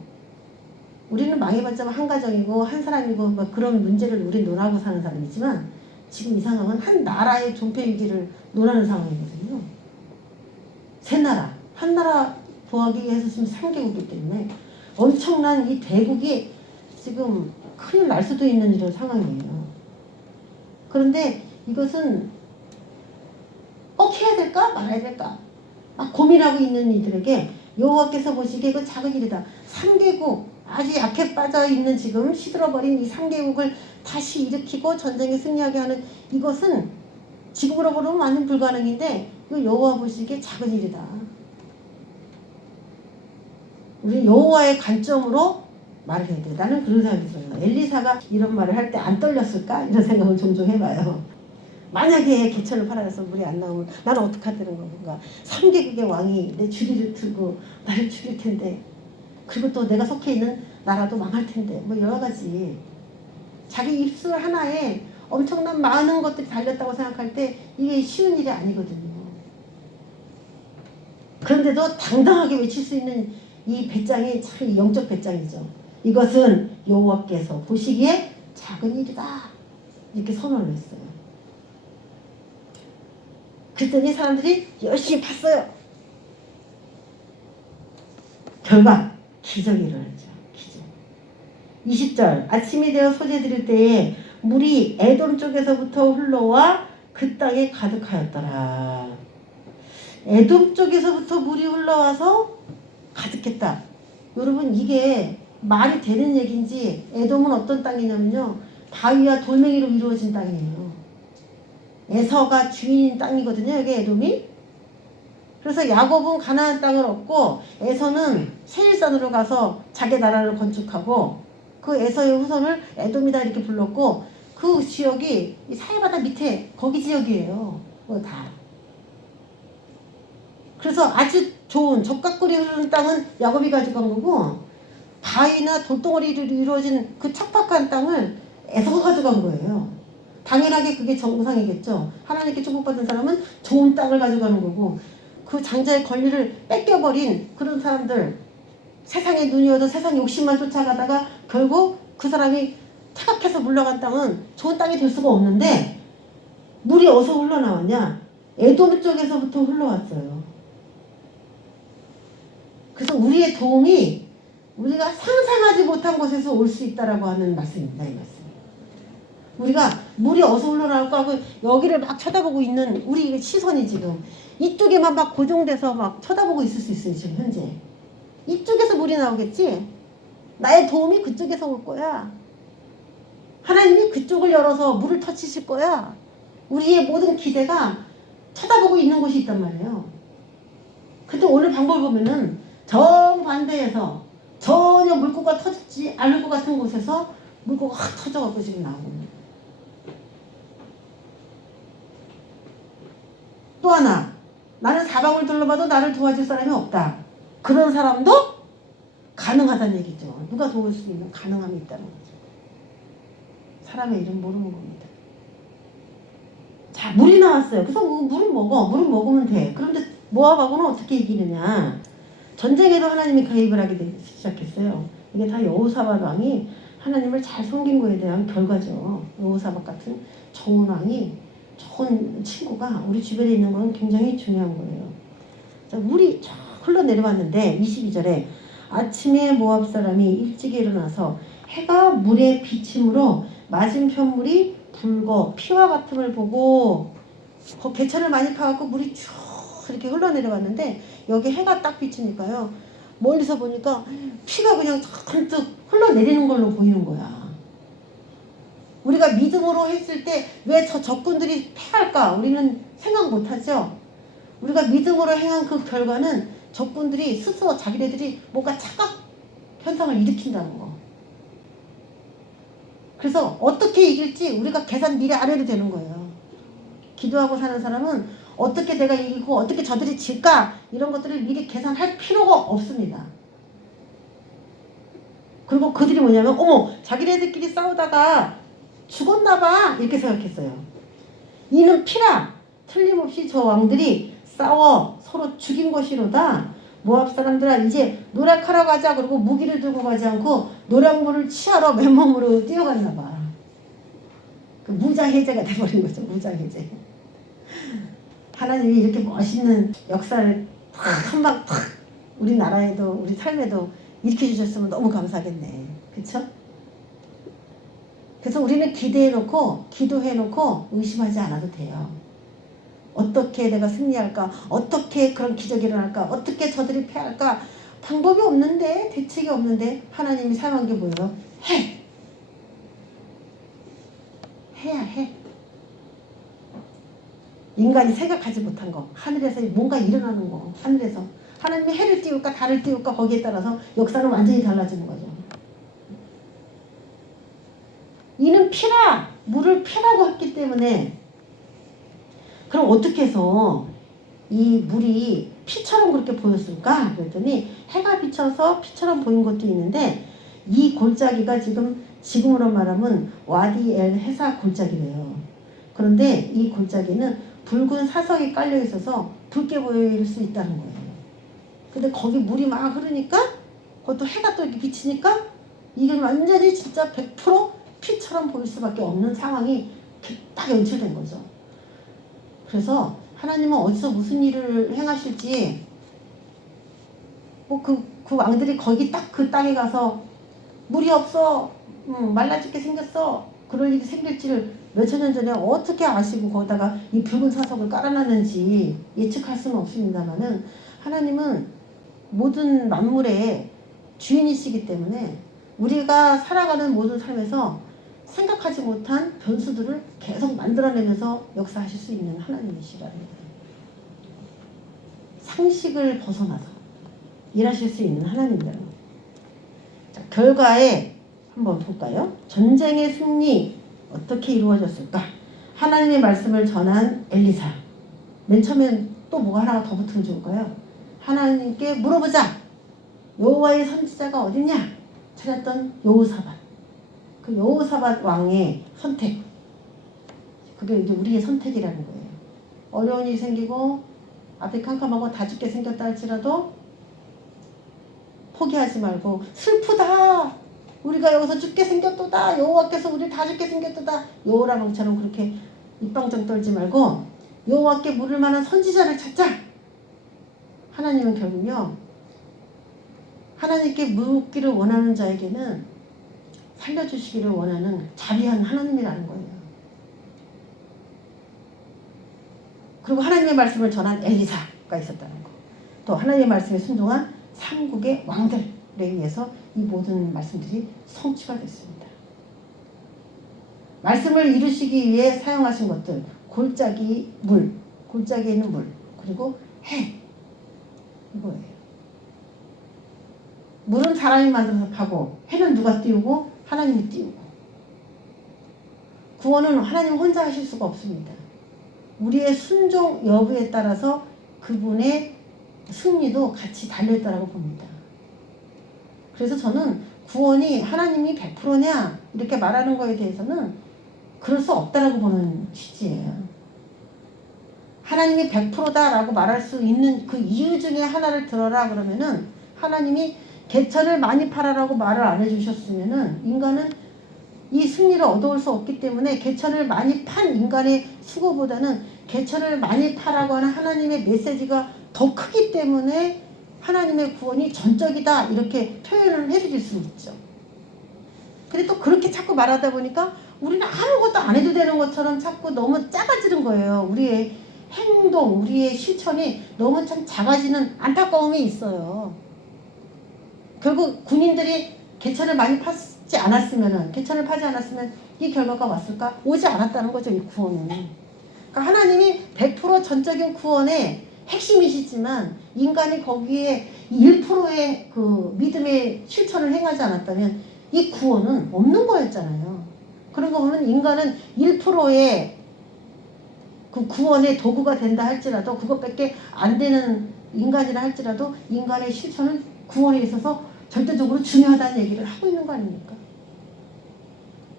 우리는 망해봤자 한 가정이고 한 사람이고 뭐 그런 문제를 우리 논하고 사는 사람이지만 지금 이 상황은 한 나라의 존폐 위기를 논하는 상황이거든요. 세 나라, 한 나라 보호하기 위해서 지금 3개국이기 때문에 엄청난 이 대국이 지금 큰일 날 수도 있는 이런 상황이에요. 그런데 이것은 꼭 해야 될까 말아야 될까 막 고민하고 있는 이들에게 여호와께서 보시기에 이거 작은 일이다. 3개국 아주 약해 빠져 있는 지금 시들어버린 이 3개국을 다시 일으키고 전쟁에 승리하게 하는 이것은 지금으로 보면 완전 불가능인데 이거 여호와 보시기에 작은 일이다. 우리 여호와의 관점으로 말을 해야 돼. 나는 그런 생각이 들어요. 엘리사가 이런 말을 할 때 안 떨렸을까? 이런 생각을 종종 해봐요. 만약에 개천을 팔아서 물이 안 나오면 나는 어떡하다는 건가. 3개국의 왕이 내 주리를 들고 나를 죽일 텐데, 그리고 또 내가 속해 있는 나라도 망할 텐데, 뭐 여러 가지. 자기 입술 하나에 엄청난 많은 것들이 달렸다고 생각할 때 이게 쉬운 일이 아니거든요. 그런데도 당당하게 외칠 수 있는 이 배짱이 참 영적 배짱이죠. 이것은 여호와께서 보시기에 작은 일이다. 이렇게 선언을 했어요. 그랬더니 사람들이 열심히 팠어요. 결과 기적이 일어났죠. 기적. 20절 아침이 되어 소재 드릴 때에 물이 에돔 쪽에서부터 흘러와 그 땅에 가득하였더라. 에돔 쪽에서부터 물이 흘러와서 가득했다. 여러분 이게 말이 되는 얘기인지, 에돔은 어떤 땅이냐면요, 바위와 돌멩이로 이루어진 땅이에요. 에서가 주인인 땅이거든요. 여기 에돔이. 그래서 야곱은 가나안 땅을 얻고 에서는 세일산으로 가서 자기 나라를 건축하고, 그 에서의 후손을 에돔이다 이렇게 불렀고, 그 지역이 이 사해바다 밑에 거기 지역이에요. 다. 그래서 아주 좋은 적각골이 흐르는 땅은 야곱이 가져간 거고, 바위나 돌덩어리로 이루어진 그 척박한 땅을 에서가 가져간 거예요. 당연하게 그게 정상이겠죠. 하나님께 축복받은 사람은 좋은 땅을 가져가는 거고, 그 장자의 권리를 뺏겨버린 그런 사람들, 세상의 눈이어도 세상 욕심만 쫓아가다가 결국 그 사람이 퇴각해서 물러간 땅은 좋은 땅이 될 수가 없는데, 물이 어디서 흘러나왔냐? 에돔 쪽에서부터 흘러왔어요. 그래서 우리의 도움이 우리가 상상하지 못한 곳에서 올 수 있다라고 하는 말씀입니다. 이 말씀. 우리가 물이 어디서 흘러나올까 하고 여기를 막 쳐다보고 있는 우리 시선이 지금 이쪽에만 막 고정돼서 막 쳐다보고 있을 수 있어요. 지금 현재 이쪽에서 물이 나오겠지. 나의 도움이 그쪽에서 올 거야. 하나님이 그쪽을 열어서 물을 터치실 거야. 우리의 모든 기대가 쳐다보고 있는 곳이 있단 말이에요. 근데 오늘 방법을 보면은 정반대에서 전혀 물고가 터지지 않을 것 같은 곳에서 물고가 확 터져갖고 지금 나오고 있는. 또 하나, 나는 사방을 둘러봐도 나를 도와줄 사람이 없다. 그런 사람도 가능하다는 얘기죠. 누가 도울 수 있는 가능함이 있다는 거죠. 사람의 이름 모르는 겁니다. 자, 물이 나왔어요. 그래서 물을 먹어. 물을 먹으면 돼. 그런데 모압하고는 어떻게 이기느냐? 전쟁에도 하나님이 개입을 하게 시작했어요. 이게 다 여호사밧 왕이 하나님을 잘 섬긴 거에 대한 결과죠. 여호사밧 같은 좋은 왕이, 좋은 친구가 우리 주변에 있는 건 굉장히 중요한 거예요. 자, 물이 쫙 흘러내려왔는데 22절에 아침에 모압 사람이 일찍 일어나서 해가 물에 비침으로 맞은편 물이 붉어 피와 같음을 보고, 개천을 많이 파갖고 물이 쭉 이렇게 흘러내려왔는데 여기 해가 딱 비치니까요, 멀리서 보니까 피가 그냥 잔뜩 흘러내리는 걸로 보이는 거야. 우리가 믿음으로 했을 때 왜 저 적군들이 패할까? 우리는 생각 못하죠. 우리가 믿음으로 행한 그 결과는 적군들이 스스로 자기네들이 뭔가 착각 현상을 일으킨다는 거. 그래서 어떻게 이길지 우리가 계산 미리 안 해도 되는 거예요. 기도하고 사는 사람은 어떻게 내가 이기고 어떻게 저들이 질까, 이런 것들을 미리 계산할 필요가 없습니다. 그리고 그들이 뭐냐면, 어머, 자기네들끼리 싸우다가 죽었나 봐 이렇게 생각했어요. 이는 피라. 틀림없이 저 왕들이 싸워 서로 죽인 것이로다. 모압 사람들아, 이제 노력하러 가자. 그리고 무기를 들고 가지 않고 노략물을 취하러 맨몸으로 뛰어갔나 봐. 그 무장해제가 돼버린 거죠. 무장해제. 하나님이 이렇게 멋있는 역사를 한방 탁 우리나라에도 우리 삶에도 일으켜 주셨으면 너무 감사하겠네. 그쵸? 그래서 우리는 기대해놓고 기도해놓고 의심하지 않아도 돼요. 어떻게 내가 승리할까? 어떻게 그런 기적이 일어날까? 어떻게 저들이 패할까? 방법이 없는데, 대책이 없는데 하나님이 사용한 게 뭐예요? 해. 해야 해. 인간이 생각하지 못한 거, 하늘에서 뭔가 일어나는 거, 하늘에서 하나님이 해를 띄울까 달을 띄울까 거기에 따라서 역사는 완전히 달라지는 거죠. 이는 피라, 물을 피라고 했기 때문에, 그럼 어떻게 해서 이 물이 피처럼 그렇게 보였을까? 그랬더니 해가 비쳐서 피처럼 보인 것도 있는데, 이 골짜기가 지금으로 말하면 와디 엘 헤사 골짜기래요. 그런데 이 골짜기는 붉은 사석이 깔려 있어서 붉게 보일 수 있다는 거예요. 근데 거기 물이 막 흐르니까, 그것도 해가 또 이렇게 비치니까 이게 완전히 진짜 100% 피처럼 보일 수밖에 없는 상황이 딱 연출된 거죠. 그래서 하나님은 어디서 무슨 일을 행하실지, 그 왕들이 거기 딱 그 땅에 가서 물이 없어, 말라 죽게 생겼어, 그럴 일이 생길지를 몇천 년 전에 어떻게 아시고 거기다가 이 붉은 사석을 깔아놨는지 예측할 수는 없습니다만은, 하나님은 모든 만물의 주인이시기 때문에 우리가 살아가는 모든 삶에서 생각하지 못한 변수들을 계속 만들어내면서 역사하실 수 있는 하나님이시라는 거예요. 상식을 벗어나서 일하실 수 있는 하나님이라는 거예요. 자, 결과에 한번 볼까요? 전쟁의 승리 어떻게 이루어졌을까? 하나님의 말씀을 전한 엘리사. 맨 처음엔 또 뭐가 하나가 더 붙으면 좋을까요? 하나님께 물어보자. 여호와의 선지자가 어딨냐? 찾았던 여호사밧. 그 여호사밧 왕의 선택. 그게 이제 우리의 선택이라는 거예요. 어려운 일이 생기고 앞이 캄캄하고 다 죽게 생겼다 할지라도 포기하지 말고, 슬프다, 우리가 여기서 죽게 생겼도다, 여호와께서 우리 다 죽게 생겼도다, 여호라방처럼 그렇게 입방정 떨지 말고 여호와께 물을 만한 선지자를 찾자. 하나님은 결국요, 하나님께 묻기를 원하는 자에게는 살려주시기를 원하는 자비한 하나님이라는 거예요. 그리고 하나님의 말씀을 전한 엘리사가 있었다는 거. 또 하나님의 말씀에 순종한 삼국의 왕들에 의해서 이 모든 말씀들이 성취가 됐습니다. 말씀을 이루시기 위해 사용하신 것들, 골짜기 물, 골짜기에 있는 물, 그리고 해, 이거예요. 물은 사람이 만들어서 파고, 해는 누가 띄우고? 하나님이 띄우고. 구원은 하나님 혼자 하실 수가 없습니다. 우리의 순종 여부에 따라서 그분의 승리도 같이 달려있다고 봅니다. 그래서 저는 구원이 하나님이 100%냐 이렇게 말하는 거에 대해서는 그럴 수 없다라고 보는 취지예요. 하나님이 100%다라고 말할 수 있는 그 이유 중에 하나를 들어라 그러면은, 하나님이 개천을 많이 팔아라고 말을 안 해주셨으면은 인간은 이 승리를 얻어올 수 없기 때문에, 개천을 많이 판 인간의 수고보다는 개천을 많이 파라고 하는 하나님의 메시지가 더 크기 때문에 하나님의 구원이 전적이다 이렇게 표현을 해드릴 수 있죠. 근데 또 그렇게 자꾸 말하다 보니까 우리는 아무것도 안 해도 되는 것처럼 자꾸 너무 작아지는 거예요. 우리의 행동, 우리의 실천이 너무 참 작아지는 안타까움이 있어요. 결국 군인들이 개천을 많이 팠지 않았으면은, 개천을 파지 않았으면 이 결과가 왔을까? 오지 않았다는 거죠, 이 구원은. 그러니까 하나님이 100% 전적인 구원의 핵심이시지만, 인간이 거기에 1%의 그 믿음의 실천을 행하지 않았다면 이 구원은 없는 거였잖아요. 그런 거 보면 인간은 1%의 그 구원의 도구가 된다 할지라도, 그것밖에 안 되는 인간이라 할지라도 인간의 실천은 구원에 있어서 절대적으로 중요하다는 얘기를 하고 있는 거 아닙니까?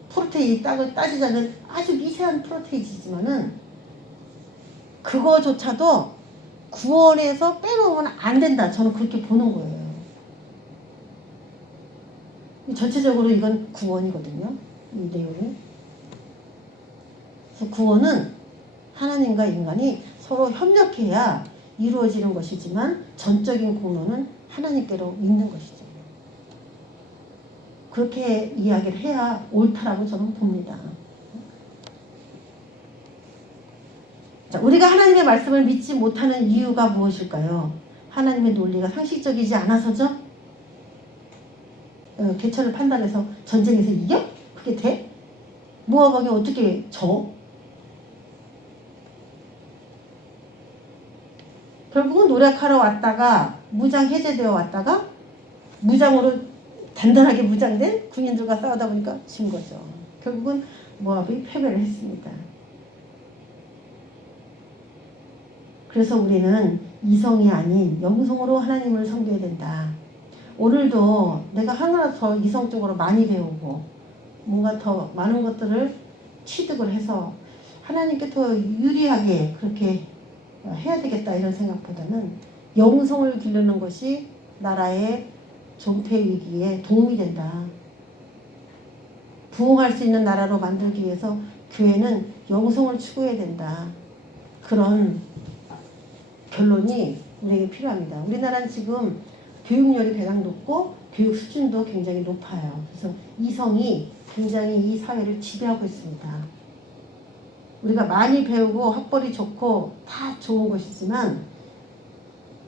프로테인 딱을 따지자면 아주 미세한 프로테인이지만은 그거조차도 구원에서 빼놓으면 안 된다. 저는 그렇게 보는 거예요. 전체적으로 이건 구원이거든요. 이 내용이. 그래서 구원은 하나님과 인간이 서로 협력해야 이루어지는 것이지만, 전적인 공로는 하나님께로 있는 것이죠. 그렇게 이야기를 해야 옳다라고 저는 봅니다. 자, 우리가 하나님의 말씀을 믿지 못하는 이유가 무엇일까요? 하나님의 논리가 상식적이지 않아서죠? 개천을 판단해서 전쟁에서 이겨? 그게 돼? 모압왕이 어떻게 져? 결국은 노력하러 왔다가 무장 해제되어 왔다가 무장으로 단단하게 무장된 군인들과 싸우다 보니까 진 거죠. 결국은 모압이 패배를 했습니다. 그래서 우리는 이성이 아닌 영성으로 하나님을 섬겨야 된다. 오늘도 내가 하나 더 이성적으로 많이 배우고 뭔가 더 많은 것들을 취득을 해서 하나님께 더 유리하게 그렇게 해야 되겠다 이런 생각보다는 영성을 기르는 것이 나라의 존폐 위기에 도움이 된다. 부흥할 수 있는 나라로 만들기 위해서 교회는 영성을 추구해야 된다. 그런 결론이 우리에게 필요합니다. 우리나라는 지금 교육열이 가장 높고 교육 수준도 굉장히 높아요. 그래서 이성이 굉장히 이 사회를 지배하고 있습니다. 우리가 많이 배우고 학벌이 좋고 다 좋은 것이지만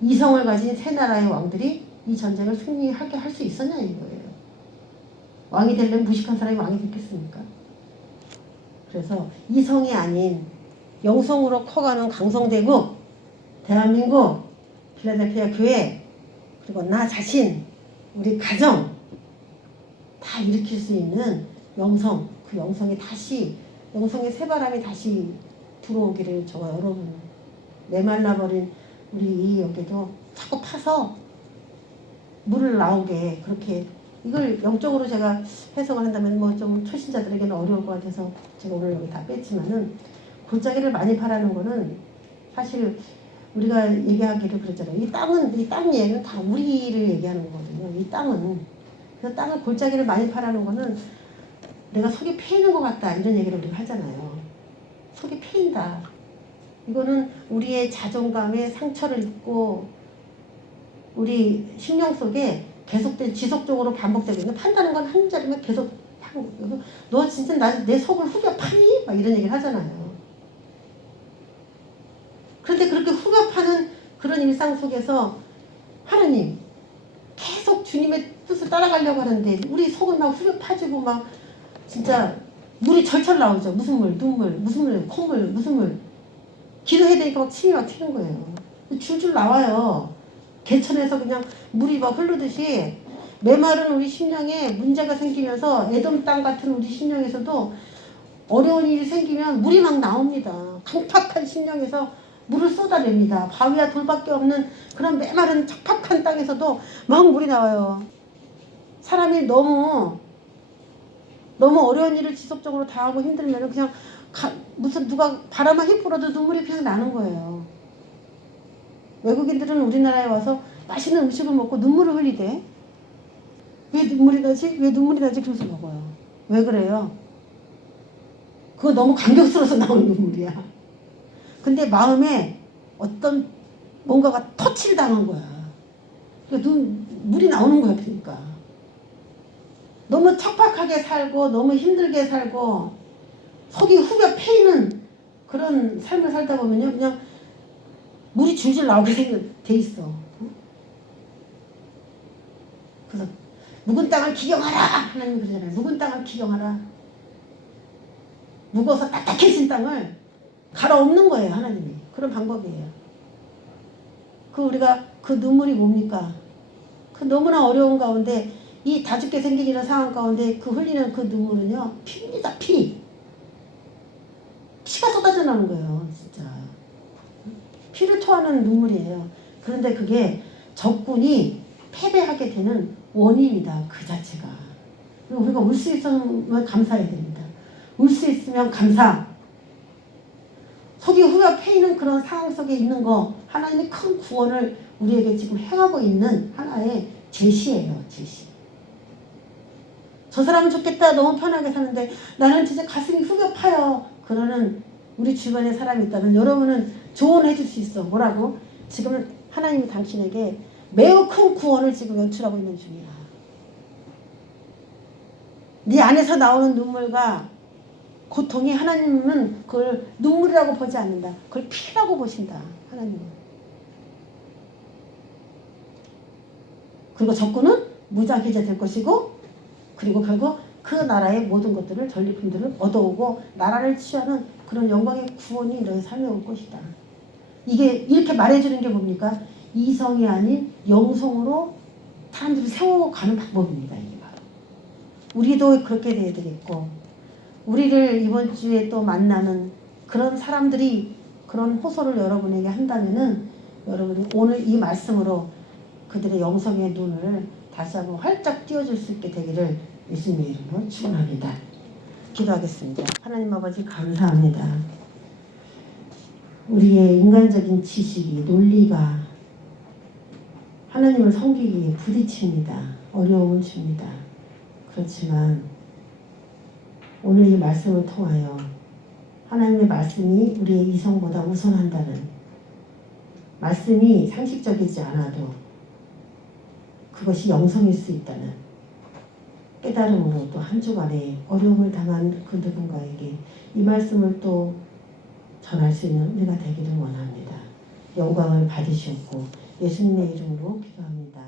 이성을 가진 세 나라의 왕들이 이 전쟁을 승리하게 할 수 있었냐 이거예요. 왕이 되려면 무식한 사람이 왕이 됐겠습니까? 그래서 이성이 아닌 영성으로 커가는 강성대국 대한민국 필라델피아 교회 그리고 나 자신 우리 가정 다 일으킬 수 있는 영성, 그 영성이 다시 영성의 새바람이 다시 들어오기를 저 여러분 메말라버린 우리 여기도 자꾸 파서 물을 나오게 그렇게 이걸 영적으로 제가 해석을 한다면 뭐 좀 초신자들에게는 어려울 것 같아서 제가 오늘 여기 다 뺐지만은 골짜기를 많이 파라는 거는 사실 우리가 얘기하기를 그랬잖아요. 이 땅 얘기는 다 우리를 얘기하는 거거든요. 이 땅은 그래서 땅을 골짜기를 많이 파라는 거는 내가 속이 패이는 것 같다 이런 얘기를 우리가 하잖아요. 속이 패인다. 이거는 우리의 자존감에 상처를 입고 우리 심령 속에 계속된 지속적으로 반복되고 있는 판다는 건 한 자리면 계속 파고 너 진짜 내 속을 후벼 파니? 막 이런 얘기를 하잖아요. 그런데 그렇게 후벼 파는 그런 일상 속에서 하나님 계속 주님의 뜻을 따라가려고 하는데 우리 속은 막 후벼 파지고 막 진짜 물이 절철 나오죠. 무슨 물, 눈물, 무슨 물, 콧물, 무슨 물. 기도해야 되니까 막 침이 막 튀는 거예요. 줄줄 나와요. 개천에서 그냥 물이 막 흐르듯이 메마른 우리 심령에 문제가 생기면서 에돔 땅 같은 우리 심령에서도 어려운 일이 생기면 물이 막 나옵니다. 강팍한 심령에서 물을 쏟아냅니다. 바위와 돌밖에 없는 그런 메마른 척박한 땅에서도 막 물이 나와요. 사람이 너무 어려운 일을 지속적으로 당하고 힘들면 그냥 무슨 누가 바람만 휙 불어도 눈물이 그냥 나는 거예요. 외국인들은 우리나라에 와서 맛있는 음식을 먹고 눈물을 흘리대. 왜 눈물이 나지? 왜 눈물이 나지? 그러면서 먹어요. 왜 그래요? 그거 너무 감격스러워서 나오는 눈물이야. 근데 마음에 어떤 뭔가가 터치를 당한 거야. 그러니까 물이 나오는 거야. 그러니까. 너무 척박하게 살고 너무 힘들게 살고 속이 후벼 패이는 그런 삶을 살다 보면요. 그냥 물이 줄줄 나오게 돼 있어. 그래서 묵은 땅을 기경하라 하나님 그러잖아요. 묵은 땅을 기경하라. 묵어서 딱딱해진 땅을 갈아엎는 거예요. 하나님이. 그런 방법이에요. 우리가 그 눈물이 뭡니까? 그 너무나 어려운 가운데 이 다죽게 생긴 이런 상황 가운데 그 흘리는 그 눈물은요. 피입니다. 피가 쏟아져 나오는 거예요. 진짜. 피를 토하는 눈물이에요. 그런데 그게 적군이 패배하게 되는 원인이다. 그 자체가. 우리가 울 수 있으면 감사해야 됩니다. 울 수 있으면 감사. 속이 후벼 패이는 그런 상황 속에 있는 거 하나님이 큰 구원을 우리에게 지금 행하고 있는 하나의 제시예요. 제시. 저 사람은 좋겠다. 너무 편하게 사는데 나는 진짜 가슴이 후벼 파요. 그러는 우리 주변에 사람이 있다면 여러분은 조언해 줄 수 있어. 뭐라고? 지금 하나님이 당신에게 매우 큰 구원을 지금 연출하고 있는 중이야. 네 안에서 나오는 눈물과 고통이 하나님은 그걸 눈물이라고 보지 않는다. 그걸 피라고 보신다. 하나님은. 그리고 적군은 무장해제 될 것이고, 그리고 결국 그 나라의 모든 것들을 전리품들을 얻어오고 나라를 취하는 그런 영광의 구원이 너의 삶에 올 것이다. 이게 이렇게 말해주는 게 뭡니까? 이성이 아닌 영성으로 사람들을 세워가는 방법입니다. 이게 바로. 우리도 그렇게 돼야 되겠고, 우리를 이번 주에 또 만나는 그런 사람들이 그런 호소를 여러분에게 한다면은 여러분이 오늘 이 말씀으로 그들의 영성의 눈을 다시 한번 활짝 띄워줄 수 있게 되기를 예수님의 이름으로 축원합니다. 기도하겠습니다. 하나님 아버지 감사합니다. 우리의 인간적인 지식이 논리가 하나님을 섬기기에 부딪힙니다. 어려움을 줍니다. 그렇지만 오늘 이 말씀을 통하여 하나님의 말씀이 우리의 이성보다 우선한다는, 말씀이 상식적이지 않아도 그것이 영성일 수 있다는 깨달음으로 또 한 주간에 어려움을 당한 그 누군가에게 이 말씀을 또 전할 수 있는 은혜가 되기를 원합니다. 영광을 받으시옵고 예수님의 이름으로 기도합니다.